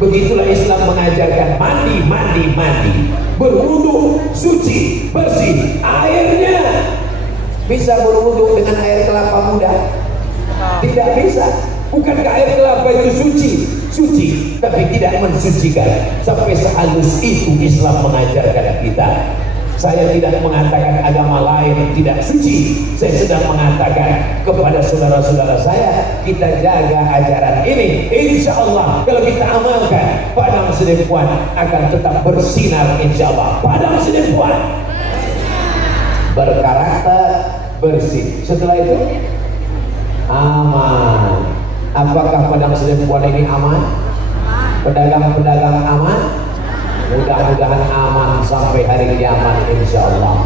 Begitulah Islam mengajarkan mandi, mandi, mandi, berwudu suci bersih. Airnya bisa berwudu dengan air kelapa muda? Tidak bisa. Bukankah air kelapa itu suci? Suci, tapi tidak mensucikan. Sampai sehalus itu Islam mengajarkan kita. Saya tidak mengatakan agama lain tidak suci. Saya sedang mengatakan kepada saudara-saudara saya, kita jaga ajaran ini. Insya Allah kalau kita amalkan, Padang Sidimpuan akan tetap bersinar insya Allah. Padang Sidimpuan berkarakter, bersih. Setelah itu aman. Apakah Padang Sidimpuan ini aman? Pedagang-pedagang aman? Mudah-mudahan aman sampai hari kiamat insya Allah.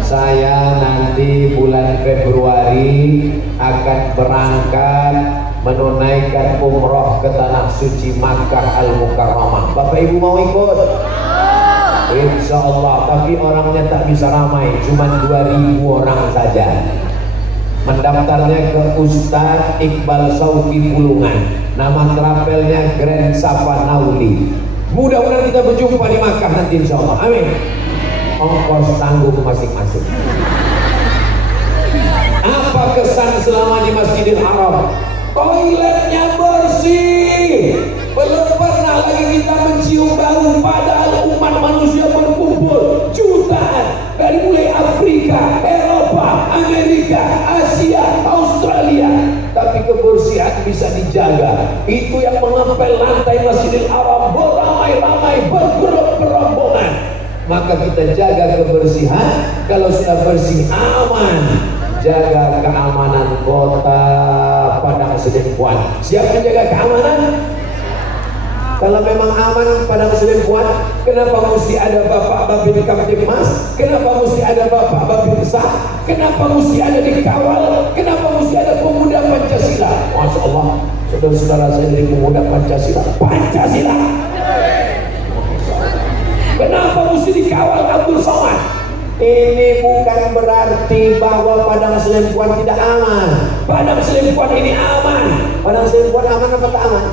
Saya nanti bulan Februari akan berangkat menunaikan umroh ke tanah suci Makkah Al-Mukarramah. Bapak Ibu mau ikut? Insya Allah, tapi orangnya tak bisa ramai, cuma 2000 orang saja. Mendaftarnya ke Ustadz Iqbal Sauti Pulungan, nama travelnya Grand Sapanauli. Mudah-mudahan kita berjumpa di Makkah nanti insya Allah. Amin. Ongkos tanggung masing-masing. Apa kesan selama di Masjidil Haram? Toiletnya bersih. Belum pernah lagi kita mencium bau, padahal umat manusia berkumpul jutaan dari mulai Afrika, Eropa, Amerika, Asia, Australia. Tapi kebersihan bisa dijaga. Itu yang mengepel lantai Masjidil Haram beramai-ramai, bergerombol-gerombolan. Maka kita jaga kebersihan. Kalau sudah bersih aman. Jaga keamanan kota Padang Sidimpuan. Siap menjaga keamanan? Kalau memang aman Padang Sidimpuan, kenapa mesti ada Bapak Babin Kamtibmas? Kenapa mesti ada Bapak Babin Sah? Kenapa mesti ada dikawal? Kenapa mesti ada pemuda Pancasila? Masya Allah, saudara-saudara saya dari pemuda Pancasila. Pancasila. Kenapa mesti dikawal Abdul Somad? Ini bukan berarti bahwa Padang Sidimpuan tidak aman. Padang Sidimpuan ini aman. Padang Sidimpuan aman apa tak aman?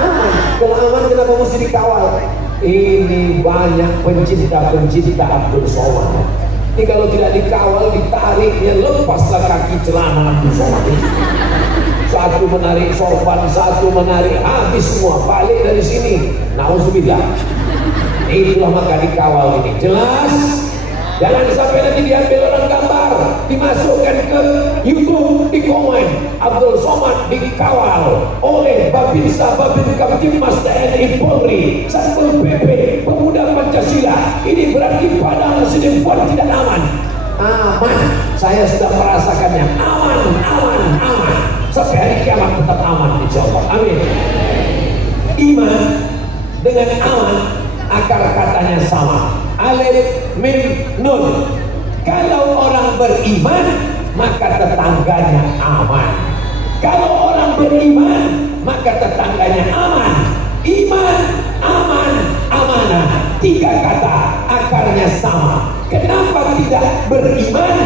Aman. Kalau aman kenapa mesti dikawal? Ini banyak pencinta-pencinta Abdul Somad. Ini kalau tidak dikawal, ditariknya, lepaslah kaki celana Abdul Somad. Satu menarik sorban, satu menarik, habis semua, balik dari sini. Nauzubillah. Itulah maka dikawal ini. Jelas? Jangan sampai nanti diambil orang gambar, dimasukkan ke YouTube di komen, Abdul Somad dikawal oleh Babinsa Babin Kamtibmas TNI Polri, Satpol PP, Pemuda Pancasila. Ini berarti Padang Sidempuan tidak aman. Aman, saya sudah merasakannya. Aman, aman, aman. Sampai hari kiamat tetap aman, insya Allah. Amin. Iman dengan aman akar katanya sama. Alif, mim, nun. Kalau orang beriman, maka tetangganya aman. Kalau orang beriman, maka tetangganya aman. Iman, aman, amanah. 3 kata, akarnya sama. Kenapa tidak beriman?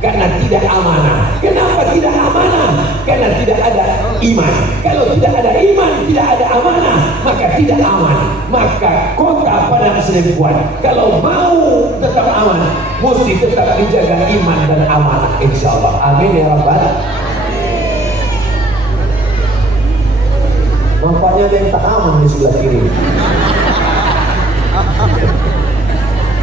Karena tidak amanah. Kenapa tidak amanah? Karena tidak ada iman. Kalau tidak ada iman, tidak ada amanah, maka tidak aman. Maka kota Padang Sidempuan kalau mau tetap aman, mesti tetap dijaga iman dan amanah, insya Allah. Amin ya Rabbal. Nampaknya ada yang tak aman di sebelah kiri.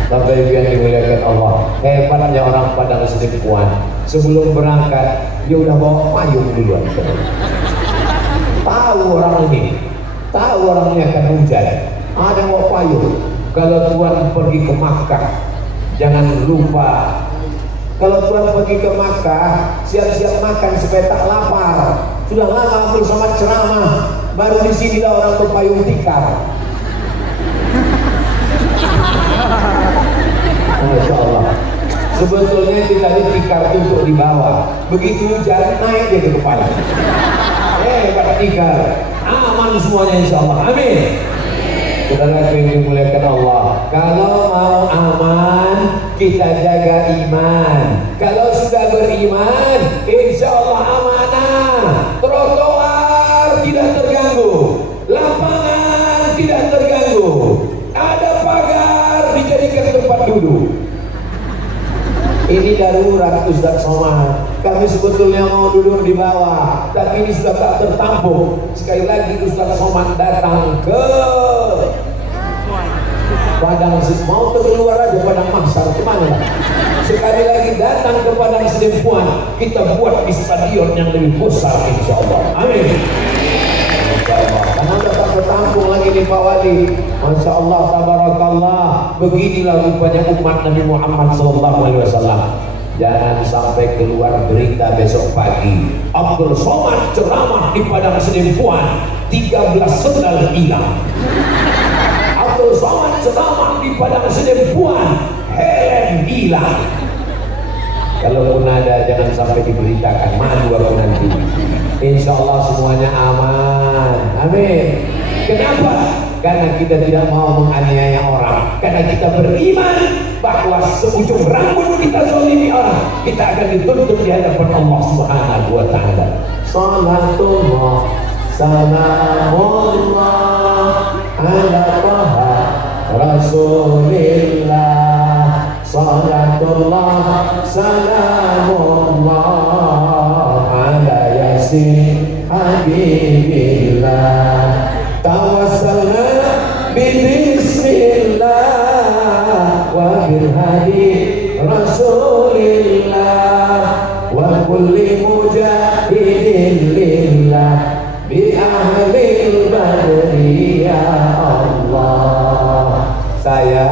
Bapak Ibu yang dimuliakan Allah, hebatnya orang Padang Sidempuan. Sebelum berangkat, dia udah bawa payung duluan. Tahu orang ini, tahu orang ini akan hujan. Ada yang bawa payung. Kalau Tuhan pergi ke Makkah, jangan lupa. Kalau Tuhan pergi ke Makkah, siap-siap makan supaya tak lapar. Sudah lama bersama ceramah, baru di sinilah orang berpayung tikar. Masya Allah. Sebetulnya kita ini tikar untuk di bawah. Begitu hujan naik dia ke kepala. Kata tikar. Aman semuanya insya Allah. Amin. Saudara yang dimuliakan Allah, kalau mau aman, kita jaga iman. Kalau sudah beriman, insya Allah amanah. Trotoar tidak terganggu, lapangan tidak terganggu, ada pagar dijadikan tempat duduk. Ini darurat Ustaz Somad. Kami sebetulnya mau duduk di bawah, tapi ini sudah tak tertampung. Sekali lagi Ustaz Somad datang ke Padang Sidempuan, mau keluar aja Padang Mahsar kemana? Sekali lagi datang ke Padang Sidempuan, kita buat di stadion yang lebih besar insya Allah. Amin. Karena tetap tertampung lagi nih Pak Wali. Masya Allah, tabarakallah. Beginilah rupanya umat Nabi Muhammad SAW. Jangan sampai keluar berita besok pagi Abdul Somad ceramah di Padang Sidempuan, 13 sendal hilang. Abdul Somad ceramah di Padang Sidempuan, helm hilang. Kalaupun ada, jangan sampai diberitakan, malu aku nanti. Insya Allah semuanya aman. Amin. Kenapa? Karena kita tidak mau menganiaya orang. Karena kita beriman bahwa seujung rambut kita zalimi orang, kita akan dituntut di hadapan Allah Subhanahu wa Ta'ala. Salatullah, salamullah ala taha Rasulillah. Salatullah, salamullah ala yasin habibillah. Tawassalna bismillah wa bil hadi Rasulillah wa kulli mujahidin lillah bi ahlil badri ya Allah. Saya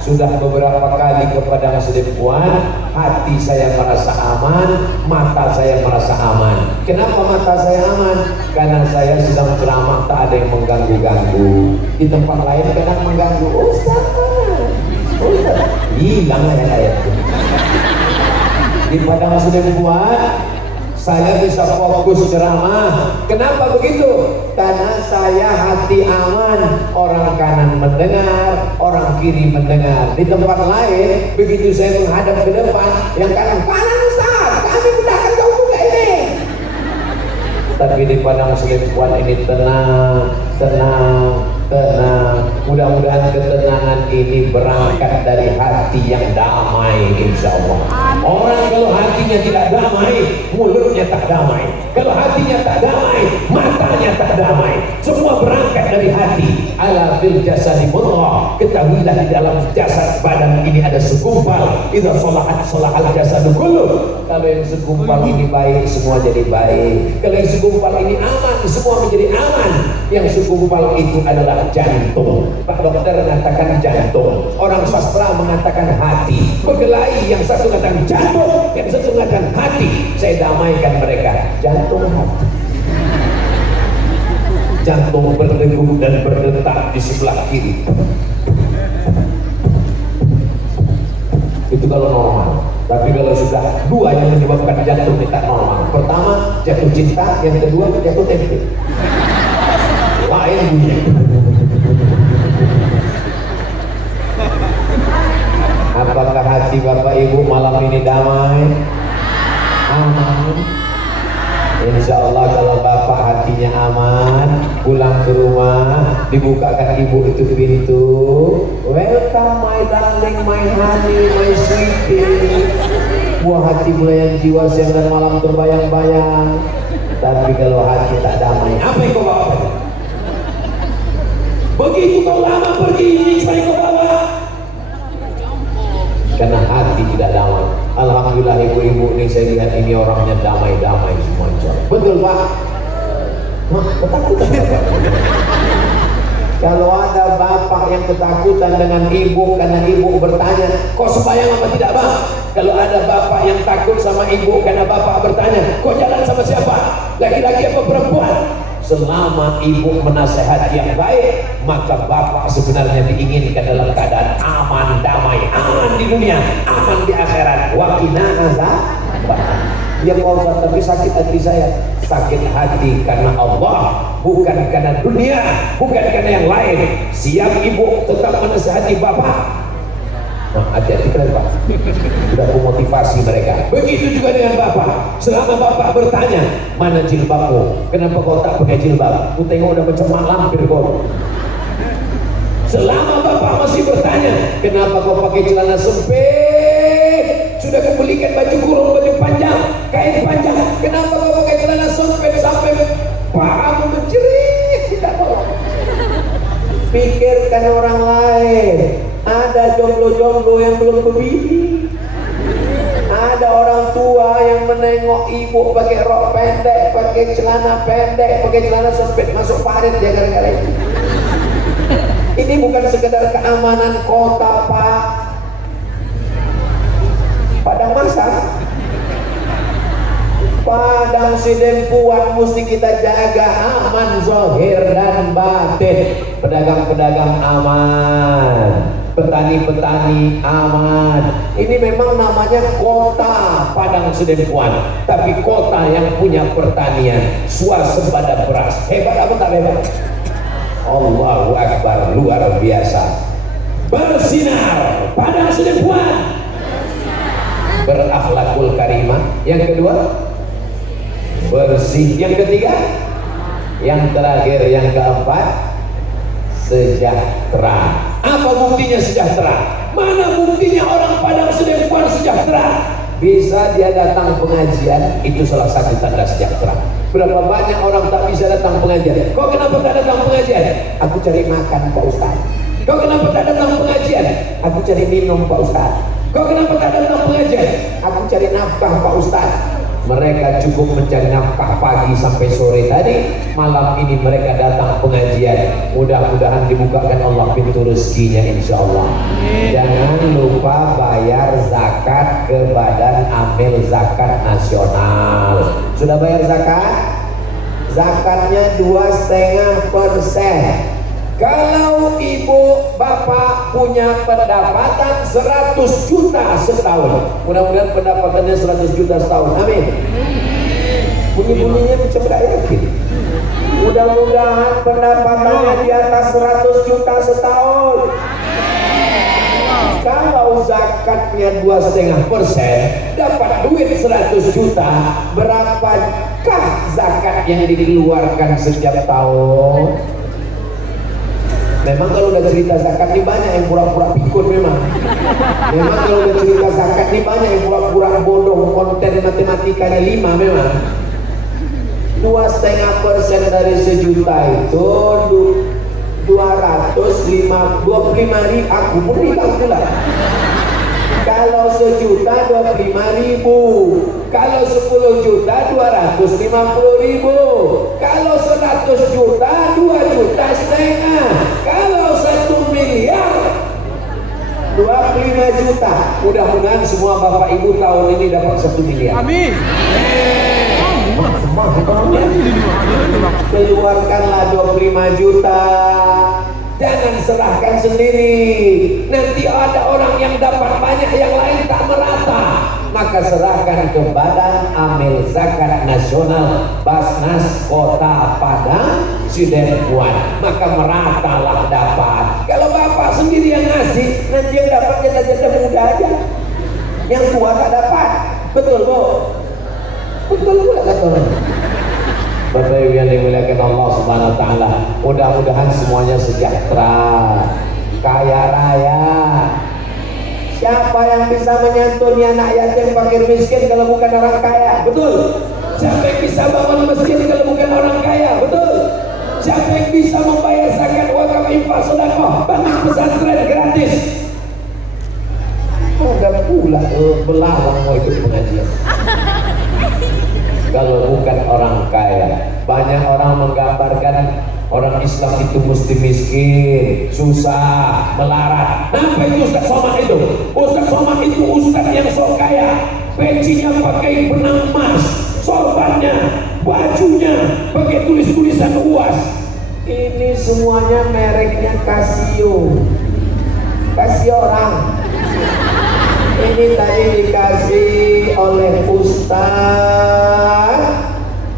sudah beberapa kali ke Padang Sidempuan, hati saya merasa aman, mata saya merasa aman. Kenapa mata saya aman? Karena saya sedang ceramah, tak ada yang mengganggu-ganggu. Di tempat lain kadang mengganggu. Ustaz, hilang ayat-ayat. Di Padang Sidempuan saya bisa fokus ceramah. Kenapa begitu? Karena saya hati aman, orang kanan mendengar, orang kiri mendengar. Di tempat lain, begitu saya menghadap ke depan, yang kanan Ustaz, kami mudahkan kau juga ini. Tapi di Padang Sidempuan ini tenang, tenang, tenang. Mudah-mudahan ketenangan ini berangkat dari hati yang damai, insya Allah. Orang kalau hatinya tidak damai, mulutnya tak damai. Kalau hatinya tak damai, matanya tak damai. Semua semua berangkat dari hati. Ala fil jasadi mudghah, ketahuilah di dalam jasad badan ini ada segumpal. Idza shalahat shalahal jasadu kullu. Kalau yang segumpal ini baik, semua jadi baik. Kalau yang segumpal ini aman, semua menjadi aman. Yang segumpal itu adalah jantung. Pak dokter mengatakan jantung, orang sastra mengatakan hati. Berkelahi, yang satu mengatakan jantung, yang satu mengatakan hati. Saya damaikan mereka, jantung hati. Jantung berdegup dan berdetak di sebelah kiri. Itu kalau normal. Tapi kalau sudah dua yang menyebabkan jantung tidak normal. Pertama jatuh cinta, yang kedua jatuh tempe. Lain bunyi. Apakah hati Bapak Ibu malam ini damai? Aman. Insya Allah kalau Bapak hatinya aman, pulang ke rumah, dibukakan Ibu itu pintu, welcome my darling, my honey, my sweetie. Buah hati belayan jiwa siang dan malam terbayang-bayang. Tapi kalau hati tak damai, apa yang kau bawa? Begitu kau lama pergi, apa yang kau bawa? Karena hati tidak damai. Alhamdulillah ibu-ibu ini saya lihat ini orangnya damai-damai semua. Betul Pak? Ketakutan Pak. Kalau ada bapak yang ketakutan dengan ibu karena ibu bertanya, kok sembahyang apa tidak Bang? Kalau ada bapak yang takut sama ibu karena bapak bertanya, kok jalan sama siapa? Laki-laki apa perempuan? Selama ibu menasehati yang baik, maka bapak sebenarnya diinginkan dalam keadaan aman, damai, aman di dunia, aman di akhirat. Wa qina azab. Ya Pak Ustaz, tapi sakit hati saya. Sakit hati karena Allah, bukan karena dunia, bukan karena yang lain. Siap ibu tetap menasehati bapak. Nah, hati-hati kalian Pak. Sudah memotivasi mereka. Begitu juga dengan Bapak. Selama Bapak bertanya, mana jilbabmu? Kenapa kau tak pakai jilbab? Ku tengok udah macam mak lampir kau. Selama Bapak masih bertanya, kenapa kau pakai celana sempit? Sudah kebelikan baju kurung, baju panjang, kain panjang. Kenapa kau pakai celana sempit sampai pahamu menjerit? Tidak boleh. Pikirkan orang lain. Ada jomblo-jomblo yang belum berbini. Ada orang tua yang menengok ibu pakai rok pendek, pakai celana pendek, pakai celana sempit masuk parit ya gara-gara itu. Ini bukan sekedar keamanan kota Pak. Padang Masak, Padang Sidempuan mesti kita jaga aman zahir dan batin. Pedagang-pedagang aman, petani-petani aman. Ini memang namanya kota Padang Sidempuan, tapi kota yang punya pertanian, swasembada beras. Hebat apa tak hebat? Allahu Akbar, luar biasa. Bersinar Padang Sidempuan, berakhlakul karimah. Yang kedua bersih. Yang ketiga, yang terakhir, yang keempat, sejahtera. Apa buktinya sejahtera? Mana buktinya orang Padang Sidempuan sejahtera? Bisa dia datang pengajian, itu salah satu tanda sejahtera. Berapa banyak orang tak bisa datang pengajian? Kok kenapa tak datang pengajian? Aku cari makan Pak Ustaz. Kok kenapa tak datang pengajian? Aku cari minum Pak Ustaz. Kok kenapa tak datang pengajian? Aku cari nafkah Pak Ustaz. Mereka cukup mencari nafkah pagi sampai sore tadi, malam ini mereka datang pengajian. Mudah-mudahan dibukakan Allah pintu rezekinya insya Allah. Jangan lupa bayar zakat ke Badan Amil Zakat Nasional. Sudah bayar zakat? Zakatnya 2,5%. Kalau ibu bapak punya pendapatan 100 juta setahun, mudah-mudahan pendapatannya 100 juta setahun, amin. Bunyi-bunyinya macam gak yakin. Mudah-mudahan pendapatannya di atas 100 juta setahun. Kalau zakatnya 2,5%, dapat duit 100 juta, berapakah zakat yang dikeluarkan setiap tahun? Memang kalau udah cerita zakat ini banyak yang pura-pura pikun memang. Memang kalau udah cerita zakat ini banyak yang pura-pura bodoh, konten matematikanya 5 memang. 2,5% dari sejuta itu 225.000. Aku pun hilang pula. Kalau sejuta 25.000, kalau 10 juta 250.000, kalau 100 juta 2,5 juta, kalau 1 miliar 25 juta. Mudah-mudahan semua bapak ibu tahun ini dapat 1 miliar. Amin. Keluarkanlah 25 juta. Jangan serahkan sendiri. Nanti ada orang yang dapat banyak, yang lain tak merata. Maka serahkan ke Badan Amil Zakat Nasional Basnas Kota Padang Sidempuan. Maka meratalah dapat. Kalau bapak sendiri yang ngasih, nanti yang dapat janda-janda muda aja. Yang tua tak dapat. Betul bu? Betul pula kata orang. Bapak Ibu yang dimuliakan Allah Subhanahu wa taala, mudah-mudahan semuanya sejahtera, kaya raya. Siapa yang bisa menyantuni anak yatim fakir miskin kalau bukan orang kaya? Betul. Siapa yang bisa bangun masjid kalau bukan orang kaya? Betul. Siapa yang bisa membayar zakat, wakaf, infak, sedekah, bangun pesantren gratis? Ada pula belalang mau ikut pengajian. Kalau bukan orang kaya. Banyak orang menggambarkan orang Islam itu mesti miskin, susah, melarat. Apa itu Ustaz Somad itu? Ustaz Somad itu ustaz yang sok kaya. Pecinya pakai benang emas, sorbannya, bajunya pakai tulis-tulisan UAS. Ini semuanya mereknya Casio. Casio orang. Ini tadi dikasih oleh Ustaz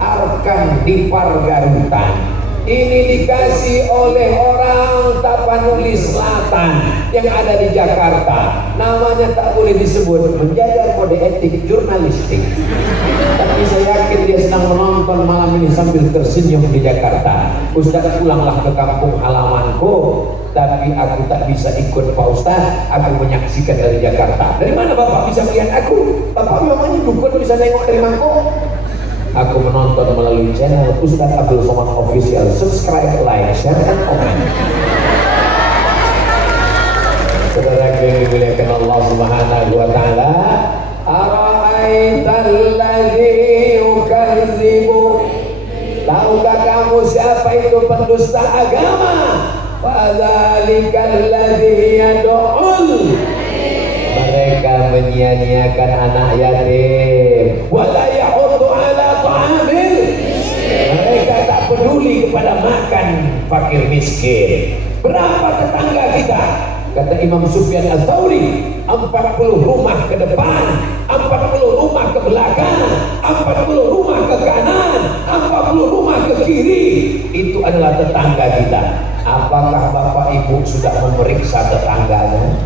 Arkan di Pargarutan. Ini dikasih oleh orang Tapanuli Selatan yang ada di Jakarta. Namanya tak boleh disebut, menjaga kode etik jurnalistik. Tapi saya yakin dia sedang menonton malam ini sambil tersenyum di Jakarta. Ustaz, pulanglah ke kampung halamanku, tapi aku tak bisa ikut Pak Ustaz. Aku menyaksikan dari Jakarta. Dari mana Bapak bisa melihat aku? Bapak memangnya dukun bisa nengok dari mangkok? Aku menonton melalui channel Ustaz Abdul Somad Official. Subscribe, like, share, dan komen. Saudara yang dimuliakan Allah Subhanahu wa taala, ara'aital ladzi yukadzibu, tahukah kamu siapa itu pendusta agama? Fadzalikal ladzi yad'ul, mereka menyia-nyiakan anak yatim. Wala yahuddu ala ta'amil, mereka tak peduli kepada makan fakir miskin. Berapa tetangga kita? Kata Imam Sufyan Ats-Tsauri, 40 rumah ke depan, 40 rumah ke belakang, 40 rumah ke kanan, 40 rumah ke kiri. Itu adalah tetangga kita. Apakah Bapak Ibu sudah memeriksa tetangganya?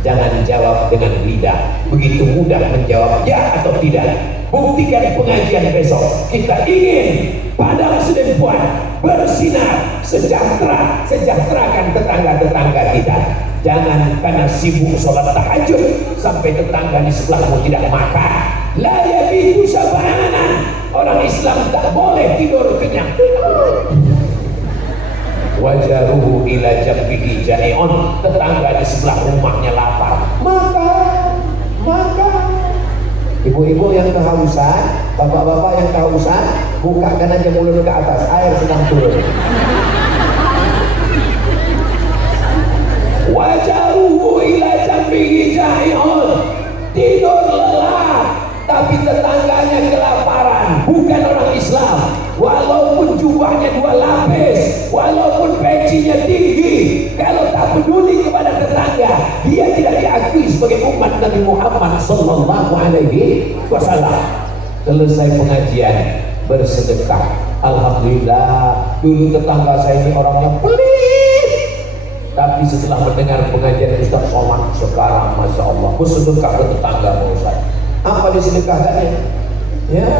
Jangan jawab dengan lidah. Begitu mudah menjawab ya atau tidak. Buktikan pengajian besok. Kita ingin Padang Sidempuan bersinar, sejahtera, sejahterakan tetangga-tetangga kita. Jangan karena sibuk sholat tahajud sampai tetangga di sebelahmu tidak makan. La yabitu sab'ana. Orang Islam tak boleh tidur kenyang. Wajaruhu ila jambihi jai'un, tetangga di sebelah rumahnya lapar, maka ibu-ibu yang kehausan, bapak-bapak yang kehausan, bukakan aja mulut ke atas, air sedang turun. Wajaruhu ila jambihi jai'un, tidur lelap, tapi tetangganya kelaparan, bukan orang Islam. Walaupun jubahnya 2 lapis, walaupun pecinya tinggi, kalau tak peduli kepada tetangga, dia tidak diakui sebagai umat Nabi Muhammad sallallahu alaihi wasallam. Selesai pengajian, bersedekah. Alhamdulillah, dulu tetangga saya ini orangnya pelit, tapi setelah mendengar pengajian Ustaz Somad sekarang, Masya Allah, bersedekah ke tetangga Pak Ustaz. Apa disedekahkannya? Ya,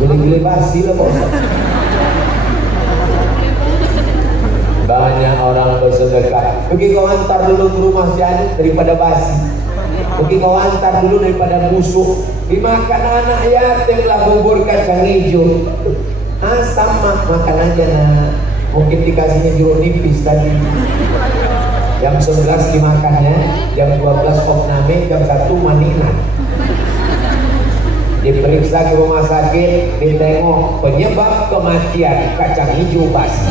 gile-gile basi lah Pak Ustaz. Banyak orang bersedekah. Pergi kau antar dulu ke rumah si Anu daripada basi. Pergi kau antar dulu daripada busuk. Dimakan anak yatim lah bubur kacang hijau. Sama makan aja nah. Mungkin dikasihnya jeruk nipis tadi. Jam 11 dimakannya, jam 12 opname, jam 1 maninan. Diperiksa ke rumah sakit, ditengok penyebab kematian kacang hijau basi.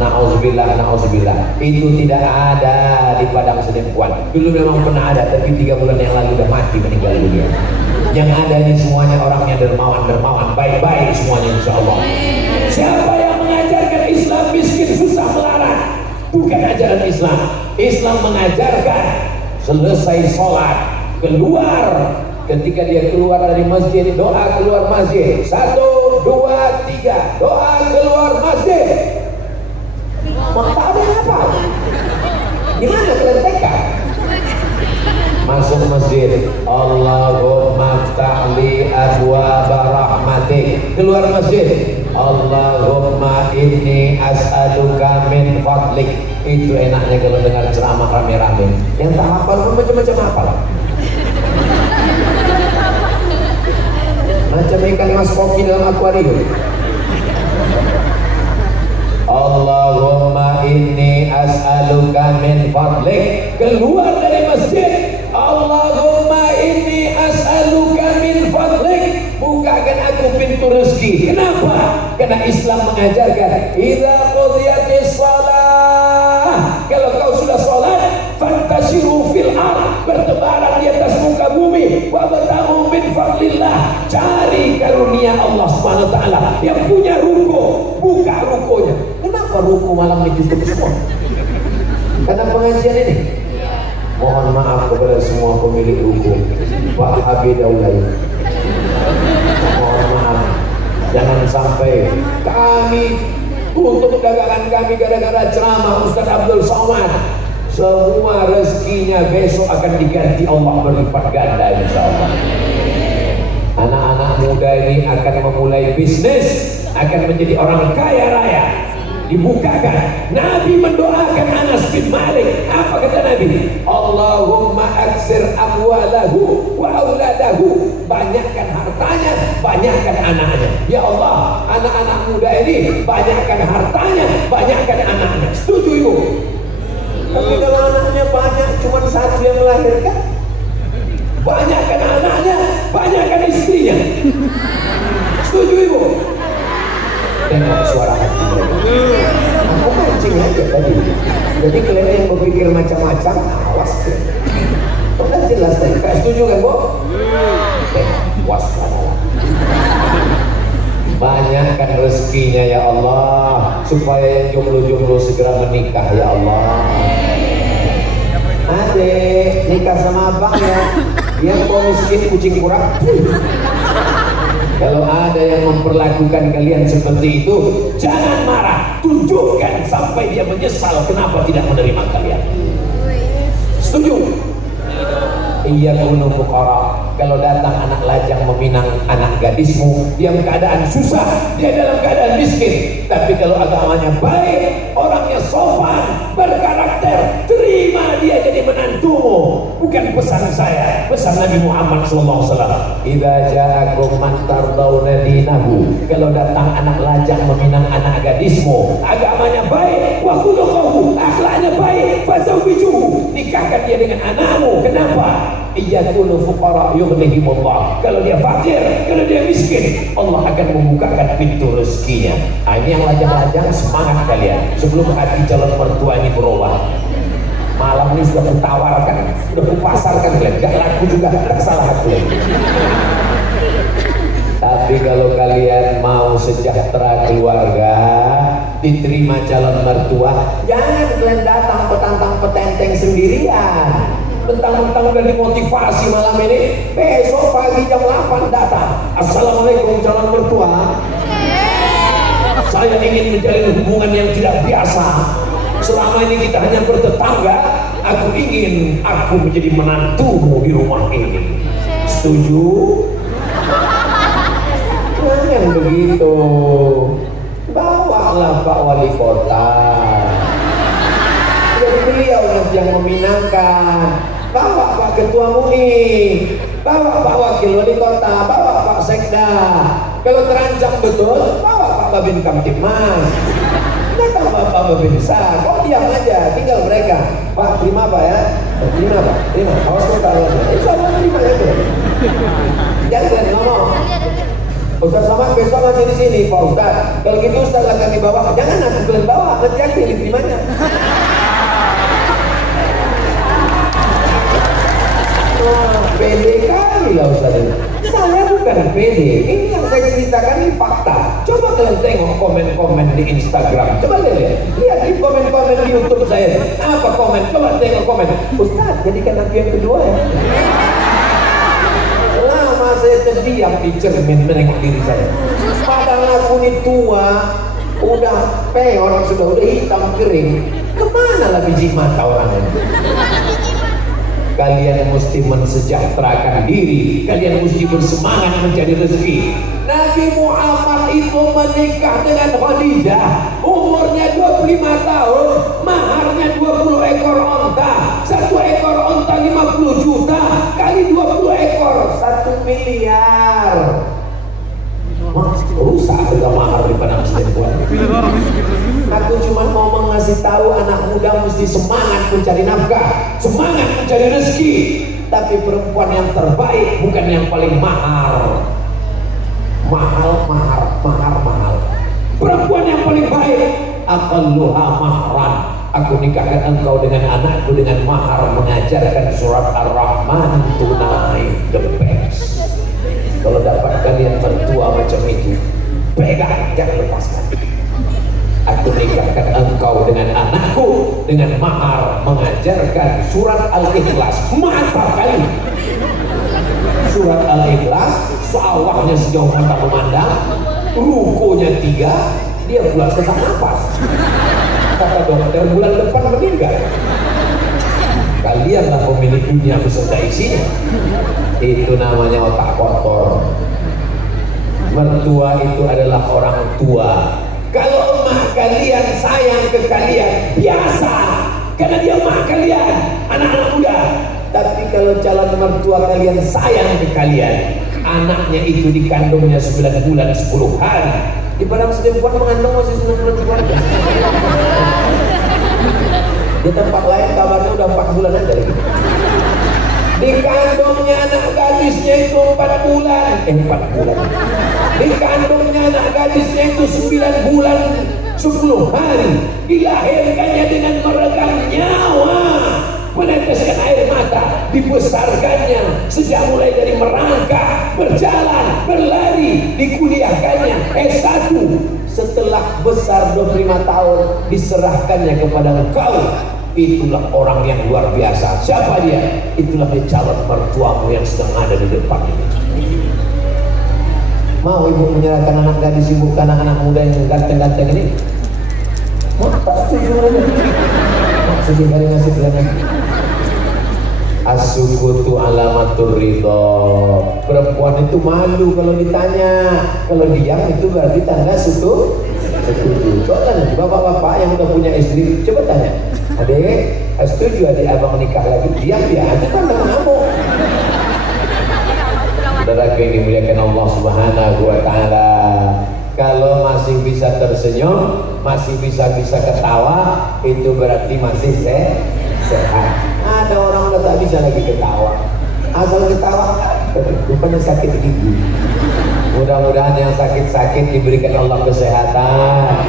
Nauzubillah, nauzubillah. Itu tidak ada di Padang Sedempuan. Dulu memang pernah ada, tapi 3 bulan yang lalu udah mati meninggal dunia. Yang ada ini semuanya orangnya dermawan, baik-baik semuanya insya Allah. Siapa yang mengajarkan Islam miskin susah melarat? Bukan ajaran Islam. Islam mengajarkan selesai sholat keluar. Ketika dia keluar dari masjid, doa keluar masjid. 1, 2, 3, doa keluar masjid. Mau tahu apa? Gimana kalian TK? Masuk masjid, Allahumma ftahli abwaaba rahmatik. Keluar masjid, Allahumma inni as'aluka min fadlik. Itu enaknya kalau dengar ceramah rame-rame. Yang tak hafal pun macam-macam hafal. Macam ikan mas koki dalam akuarium. Allahumma inni as'aluka min fadlik. Keluar dari masjid, Allahumma inni as'aluka min fadlik. Bukakan aku pintu rezeki. Kenapa? Karena Islam mengajarkan idza qudiyatis shalah, kalau kau sudah sholat, fantasiru fil ard, bertebaran di atas muka bumi, wa bata'u min fadlillah, cari karunia Allah Subhanahu wa taala. Yang punya ruko, buka rukonya. Kenapa ruko malam ditutup semua? Karena pengajian ini. Mohon maaf kepada semua pemilik ruko, Pak Habib Daulay. Mohon maaf, jangan sampai kami tutup dagangan kami gara-gara ceramah Ustaz Abdul Somad. Semua rezekinya besok akan diganti Allah berlipat ganda insyaallah. Anak-anak muda ini akan memulai bisnis, akan menjadi orang kaya raya. Dibukakan. Nabi mendoakan Anas bin Malik. Apa kata Nabi? Allahumma aksir amwalahu wa auladahu. Banyakkan hartanya, banyakkan anaknya. Ya Allah, anak-anak muda ini banyakkan hartanya, banyakkan anaknya. Setuju Ibu? Tapi kalau anaknya banyak, cuma satu yang melahirkan, banyakkan anaknya, banyakkan istrinya. Setuju Ibu? Tengok suara hati mereka. Aku mancing aja tadi. Jadi kalian yang berpikir macam-macam, awas ya. Udah jelas tadi. Kak setuju kan Bu? Tengok, waspada. Banyakkan rezekinya ya Allah, supaya jomblo-jomblo segera menikah ya Allah. Adek, nikah sama abang ya. Dia kok miskin kucing kurang. Kalau ada yang memperlakukan kalian seperti itu, jangan marah, tunjukkan sampai dia menyesal kenapa tidak menerima kalian. Setuju? Iya kunu fuqara. Kalau datang anak lajang meminang anak gadismu yang keadaan susah, dia dalam keadaan miskin, tapi kalau agamanya baik, orangnya sopan, berkarakter, terima dia jadi menantumu. Bukan pesan saya, pesan Nabi Muhammad SAW. Idza ja'akum man tardawna dinahu. Kalau datang anak lajang meminang anak gadismu, agamanya baik, wa khuluquhu, akhlaknya baik, fazawwijuhu, nikahkan dia dengan anakmu. Kenapa? Iyakunu fuqara yughnihimullah. Kalau dia fakir, kalau dia miskin, Allah akan membukakan pintu rezekinya. Ini yang lajang-lajang, semangat kalian sebelum hati calon mertua ini berubah. Malam ini sudah kutawarkan, sudah kupasarkan kalian, gak laku juga, tak salah aku. Tapi kalau kalian mau sejahtera keluarga, diterima calon mertua, jangan kalian datang petantang petenteng sendirian. Mentang-mentang udah dimotivasi malam ini, besok pagi jam 8 datang. Assalamualaikum calon mertua, saya ingin menjalin hubungan yang tidak biasa. Selama ini kita hanya bertetangga. Aku ingin aku menjadi menantumu di rumah ini. Setuju? Jangan begitu. Bawalah Pak Wali Kota, beliau yang meminangkan. Bawa Pak Ketua MUI, bawa Pak Wakil Wali Kota, bawa Pak Sekda. Kalau terancam betul, bawa Pak Babin Kamtipmas. Datang Bapak Babinsa, kok diam aja, tinggal mereka. Pak, terima Pak ya, terima Pak, terima. Awas kok taruh aja. Insya Allah terima ya tuh. Jangan ngomong. Ustaz Somad besok masih di sini, Pak Ustaz. Kalau gitu Ustaz akan dibawa. Jangan aku kalian bawa, nanti aku yang diterimanya. Pede kali lah Ustaz ini. Saya bukan pede. Ini yang saya ceritakan ini fakta. Coba kalian tengok komen-komen di Instagram. Coba lihat. Lihat di komen-komen di YouTube saya. Apa komen? Coba tengok komen. Ustaz, jadikan aku yang kedua ya. Lama saya terdiam di cermin menengok diri saya. Padahal aku ini tua, udah peor, udah hitam kering. Kemana lah biji mata orang ini? Kalian mesti mensejahterakan diri. Kalian mesti bersemangat mencari rezeki. Nabi Muhammad itu menikah dengan Khadijah, umurnya 25 tahun, maharnya 20 ekor onta. Satu ekor onta 50 juta kali 20 ekor 1 miliar. Rusak harga mahar di padang selingkuhan. Aku cuma mau mengasih tahu anak muda mesti semangat mencari nafkah, semangat mencari rezeki. Tapi perempuan yang terbaik bukan yang paling mahal. Mahal. Perempuan yang paling baik, aqalluha mahran. Aku nikahkan engkau dengan anakku dengan mahar mengajarkan surat Ar-Rahman tunai, the best. Kalau dapat kalian mertua macam itu, pegang, jangan lepaskan. Aku nikahkan engkau dengan anakku dengan mahar mengajarkan surat Al-Ikhlas. Mantap kali. Surat Al-Ikhlas, sawahnya sejauh mata memandang, rukonya 3, dia pula sesak nafas. Kata dokter bulan depan meninggal. Kalianlah pemilik dunia beserta isinya. Itu namanya otak kotor. Mertua itu adalah orang tua. Kalau emak kalian sayang ke kalian, biasa, karena dia emak kalian, anak-anak muda. Tapi kalau calon mertua kalian sayang ke kalian, anaknya itu dikandungnya 9 bulan 10 hari. Di padang selingkuhan mengandung masih 9 bulan 10 hari. Di tempat lain kabarnya udah 4 bulan aja lagi. Dikandungnya anak gadisnya itu 4 bulan. 4 bulan. Dikandungnya anak gadisnya itu 9 bulan 10 hari. Dilahirkannya dengan meregang nyawa, meneteskan air mata. Dibesarkannya sejak mulai dari merangkak, berjalan, berlari. Dikuliahkannya S1. Setelah besar 25 tahun diserahkannya kepada engkau. Itulah orang yang luar biasa. Siapa dia? Itulah dia calon mertuamu yang sedang ada di depan ini. Mau ibu menyerahkan anak gadis ibu ke anak-anak muda yang ganteng-ganteng ini? Tak setuju aja. Maksudnya kali ngasih pelajaran. As-sukutu alamatur ridho. Perempuan itu malu kalau ditanya. Kalau diam itu berarti tanda setuju. Coba tanya bapak-bapak yang udah punya istri, coba tanya. Adek, setuju adik abang nikah lagi? Diam dia aja kan ngamuk. Saudara yang dimuliakan Allah Subhanahu wa Ta'ala, kalau masih bisa tersenyum, masih bisa ketawa, itu berarti masih sehat. Ada orang udah tak bisa lagi ketawa, asal ketawa bukannya sakit gigi. Mudah-mudahan yang sakit-sakit diberikan Allah kesehatan.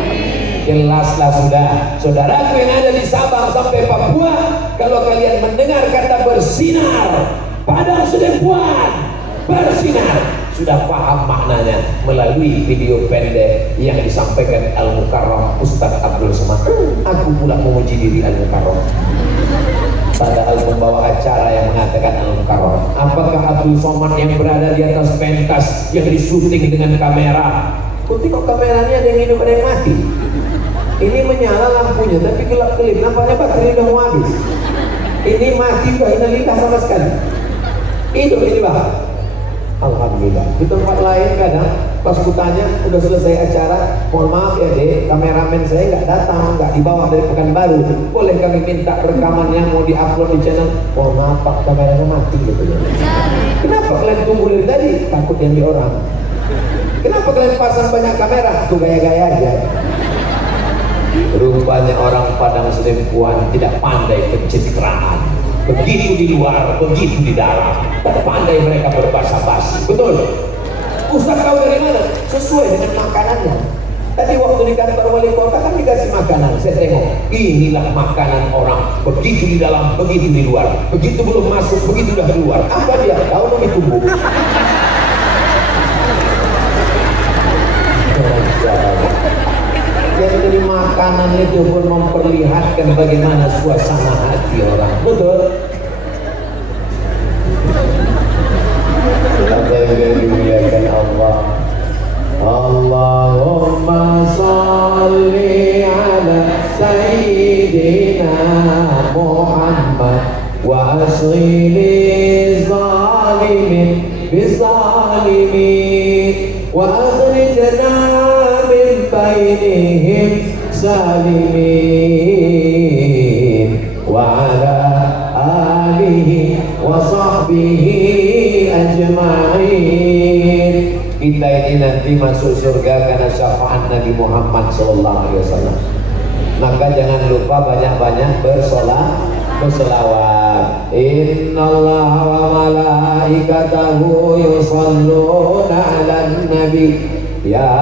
Jelaslah sudah, saudaraku yang ada di Sabang sampai Papua, kalau kalian mendengar kata bersinar, padang selingkuhan, bersinar, sudah paham maknanya melalui video pendek yang disampaikan Al-Mukarram Ustaz Abdul Somad. Aku pula memuji diri Al-Mukarram, padahal membawa acara yang mengatakan Al-Mukarram. Apakah Abdul Somad yang berada di atas pentas yang disuting dengan kamera? Tengok kameranya ada yang hidup ada yang mati. Ini menyala lampunya tapi gelap-gelip, nampaknya baterai udah mau habis. Ini mati udah inalilah sama sekali. Hidup ini bah. Alhamdulillah. Di tempat lain kadang pas kutanya udah selesai acara, mohon maaf ya dek, kameramen saya nggak datang, nggak dibawa dari Pekanbaru, boleh kami minta rekamannya mau diupload di channel? Mohon maaf pak, kameranya mati gitu ya. Kenapa kalian tunggu dari tadi? Takut diambil orang. Kenapa kalian pasang banyak kamera? Tuh gaya-gaya aja. Rupanya orang Padang Sedempuan tidak pandai pencitraan. Begitu di luar, begitu di dalam. Tak pandai mereka berbahasa basi. Betul? Ustaz tahu dari mana? Sesuai dengan makanannya. Tadi waktu di kantor wali kota kan dikasih makanan. Saya tengok, inilah makanan orang. Begitu di dalam, begitu di luar. Begitu belum masuk, begitu udah keluar. Apa dia? Tahu dong ditunggu. Yang jadi makanan itu pun memperlihatkan bagaimana suasana hati orang. Betul? Apa yang dimuliakan Allah? Allahumma salli ala Sayyidina Muhammad wa asghili zalimin bizalimin wa akhrijna bainihim salimin wa ala alihi wa sahbihi ajma'in. Kita ini nanti masuk surga karena syafaat Nabi Muhammad SAW. Maka jangan lupa banyak-banyak bersolawat. Innallaha wa malaikatahu yusholluna 'alan nabi. Ya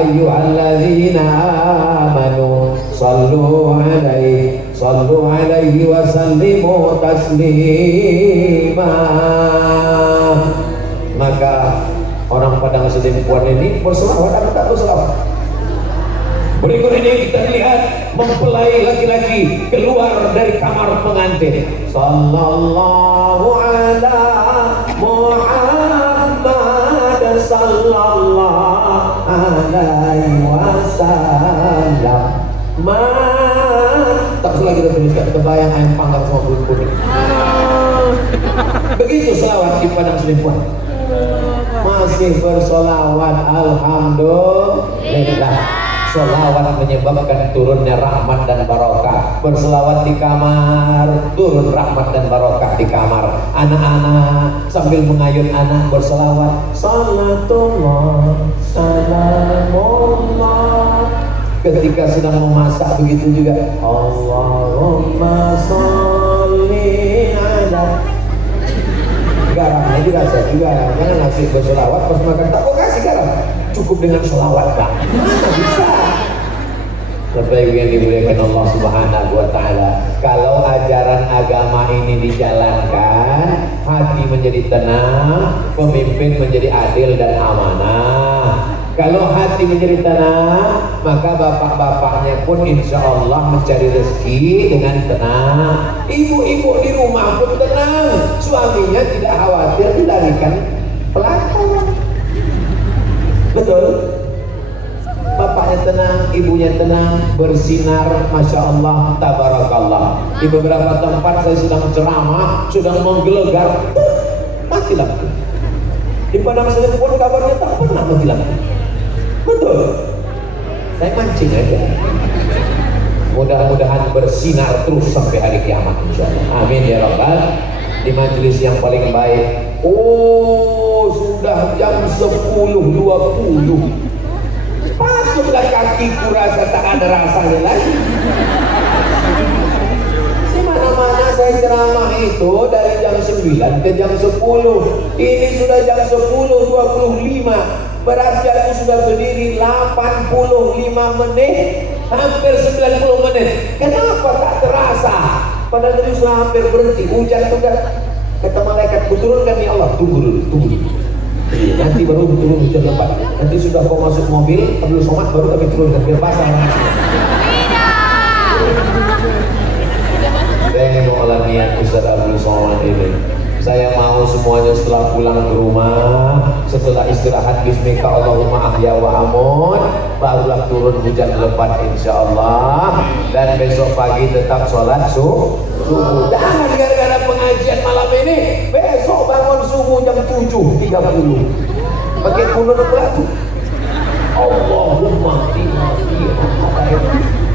ayyuhalladzina amanu sallu alaihi wa sallimu taslima. Maka orang Padang Sedempuan ini berselawat atau tak berselawat? Berikut ini kita lihat mempelai laki-laki keluar dari kamar pengantin. Sallallahu ala Muhammad sallallahu alaihi wasallam. Tak usah lagi kita tuliskan, kebayang ayam panggang semua kulit kuning. Begitu selawat di Padang Sedempuan. Masih bersolawat, alhamdulillah. Solawat menyebabkan turunnya rahmat dan barokah. Berselawat di kamar, turun rahmat dan barokah di kamar. Anak-anak sambil mengayun anak berselawat, salatullah salamullah. Ketika sedang memasak begitu juga, Allahumma sholli ala. Garamnya dirasa juga. Jangan ngasih berselawat pas makan, tak kok kasih garam. Cukup dengan selawat bang. Mana bisa? Bapak Ibu yang dimuliakan Allah Subhanahu wa Ta'ala, kalau ajaran agama ini dijalankan, hati menjadi tenang, pemimpin menjadi adil dan amanah. Kalau hati menjadi tenang, maka bapak-bapaknya pun insya Allah mencari rezeki dengan tenang. Ibu-ibu di rumah pun tenang, suaminya tidak khawatir dilarikan pelakon. Betul? Bapaknya tenang, ibunya tenang, bersinar, Masya Allah, Tabarakallah. Di beberapa tempat saya sedang ceramah, sedang menggelegar, mati lampu. Di Padang Sedempuan kabarnya tak pernah mati lampu. Betul? Saya mancing aja. Mudah-mudahan bersinar terus sampai hari kiamat insya Allah. Amin ya Rabbal. Di majelis yang paling baik. Oh, sudah jam 10.20. Patutlah kakiku rasa tak ada rasanya lagi. Di mana-mana saya ceramah itu dari jam 9 ke jam 10. Ini sudah jam 10.25. Berarti aku sudah berdiri 85 menit, hampir 90 menit. Kenapa tak terasa? Padahal tadi sudah hampir berhenti. Hujan sudah. Kata malaikat, kuturunkan ya Allah. Tunggu dulu. Nanti baru turun hujan lebat. Nanti sudah kau masuk mobil, Abdul Somad baru kami turunkan biar basah. Saya mau niat Ustaz Abdul Somad ini. Saya mau semuanya setelah pulang ke rumah, setelah istirahat bismika Allahumma ahya wa amut, barulah turun hujan lebat insya Allah. Dan besok pagi tetap sholat subuh. Jangan gara-gara pengajian malam ini besok bangun subuh jam 7:30 dulu. Pakai kunut pula tuh. Allahumma qini.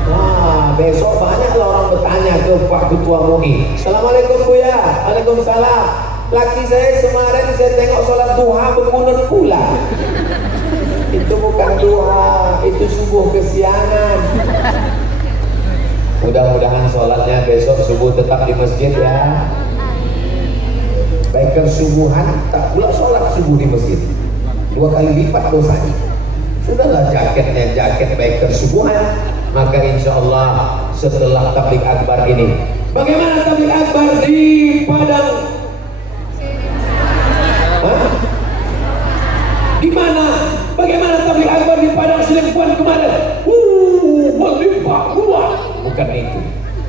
Nah, besok banyak orang bertanya ke Pak Ketua MUI. Assalamualaikum Buya. Waalaikumsalam. Laki saya kemarin saya tengok sholat duha berkunut pula. Itu bukan duha, itu subuh kesiangan. Mudah-mudahan sholatnya besok subuh tetap di masjid ya. Baik subuhan tak pula sholat subuh di masjid, 2 kali lipat dosanya. Sudahlah jaketnya jaket biker subuhan. Maka insya Allah setelah tabligh akbar ini, bagaimana tabligh akbar di Padang? Hah? Di mana? Bagaimana tabligh akbar di Padang Sidempuan kemarin? Melimpah ruah. Bukan itu.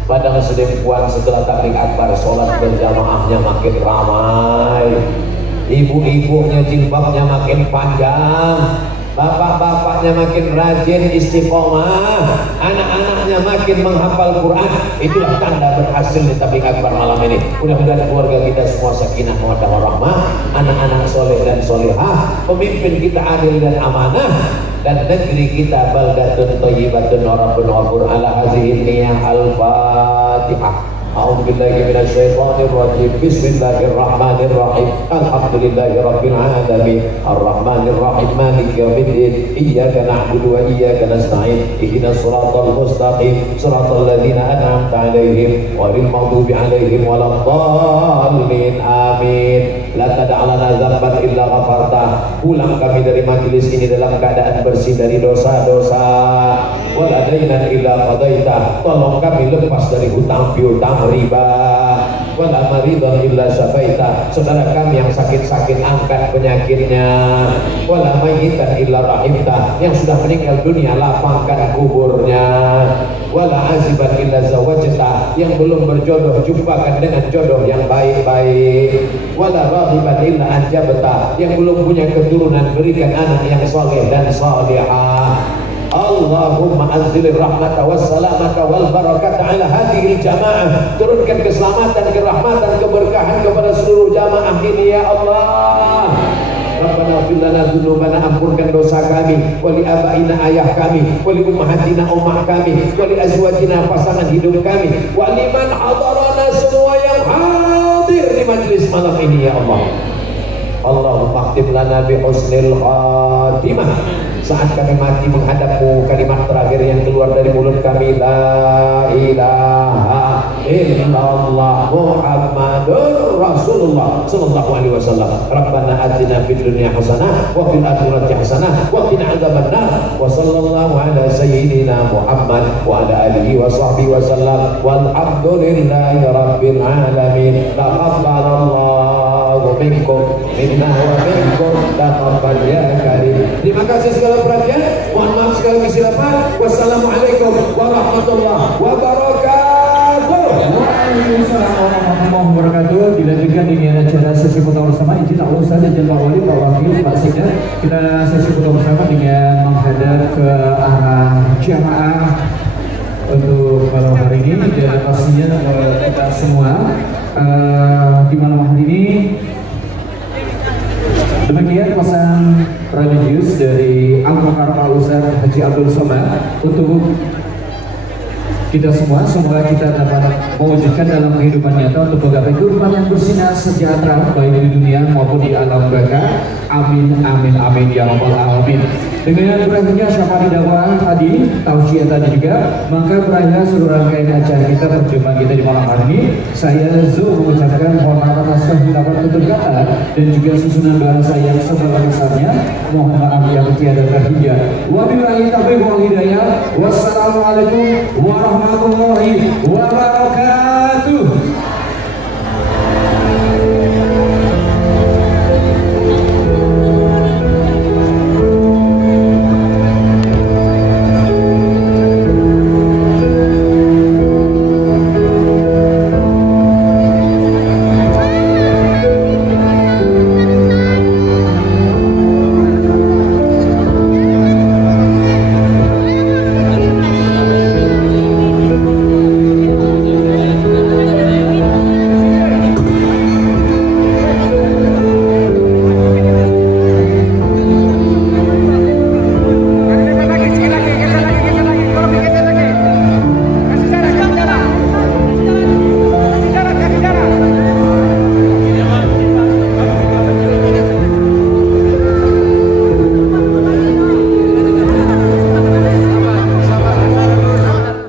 Padang Sidempuan setelah tabligh akbar, sholat berjamaahnya makin ramai. Ibu-ibunya jilbabnya makin panjang. Bapak-bapaknya makin rajin istiqomah, anak-anaknya makin menghafal Quran. Itulah tanda berhasil di tabligh akbar malam ini. Mudah-mudahan keluarga kita semua sakinah mawaddah warahmah, anak-anak soleh dan solehah, pemimpin kita adil dan amanah, dan negeri kita baldatun thayyibatun wa rabbun ghafur. Ala hazihi niyah al-Fatihah. A'udzu billahi minasy syaithanir rajim. Bismillahirrahmanirrahim. Alhamdulillahi rabbil alamin. Arrahmanir rahim. Maliki yaumiddin. Iyyaka na'budu wa iyyaka nasta'in. Ihdinas siratal mustaqim. Siratal ladzina an'amta 'alaihim ghairil maghdubi 'alaihim waladdallin. Amin. La tad'a lana dzamban illa ghafarta. Pulang kami dari majelis ini dalam keadaan bersih dari dosa-dosa. Wa la dainan illa qadaita. Tolong kami lepas dari hutang piutang riba. Wala maridan illa syafaita. Saudara kami yang sakit-sakit angkat penyakitnya. Wala mayyitan illa rahimta. Yang sudah meninggal dunia lapangkan kuburnya. Wala aziban illa zawajta. Yang belum berjodoh jumpakan dengan jodoh yang baik-baik. Wala raghiban illa anjabta. Yang belum punya keturunan berikan anak yang soleh dan salihah. Allahumma anzilir rahmata wassalamata wal barakata ala hadhil jamaah. Turunkan keselamatan, kerahmatan, keberkahan kepada seluruh jamaah ini ya Allah. Rabbana fil lana dzunubana, ampunkan dosa kami, wali abaina ayah kami, wali ummahatina ummah kami, wali azwajina pasangan hidup kami, wali man hadarana semua yang hadir di majlis malam ini ya Allah. Allahumma khtim lana bi husnil khatimah. Saat kami mati menghadapmu, kalimat terakhir yang keluar dari mulut kami, la ilaha illallah Muhammadur Rasulullah sallallahu alaihi wasallam. Rabbana atina fid dunya hasanah wa fil akhirati hasanah wa qina adzabannar. Wa sallallahu ala sayyidina Muhammad wa ala alihi wa sahbihi wasallam. Walhamdulillahi rabbil alamin. Taqabbalallahu minkum minna wa minkum taqabbal ya karim. Terima kasih segala perhatian. Mohon maaf sekali kesilapan. Wassalamualaikum warahmatullahi wabarakatuh. Waalaikumsalam warahmatullahi wabarakatuh. Dilanjutkan dengan acara sesi foto bersama. Izin Allah Ustaz dan Pak Wali, Pak Wakil, Pak Sekda. Kita sesi foto bersama dengan menghadap ke arah jamaah untuk malam hari ini. Dan pastinya kita semua di malam hari ini. Demikian pesan religius dari Al-Mukarram Al-Ustaz Haji Abdul Somad untuk kita semua. Semoga kita dapat mewujudkan dalam kehidupan nyata untuk menggapai kehidupan yang bersinar sejahtera baik di dunia maupun di alam baka. Amin amin amin ya rabbal alamin. Dengan berakhirnya syafari dakwah tadi, tausiah tadi juga, maka berakhirnya seluruh rangkaian acara kita, perjumpaan kita di malam hari ini. Saya Zul mengucapkan hormat atas kehilapan tutur kata dan juga susunan bahasa yang sebesar-besarnya. Mohon maaf yang tiada terhingga. Wabillahi taufiq wal hidayah. Wassalamualaikum warahmatullahi wabarakatuh.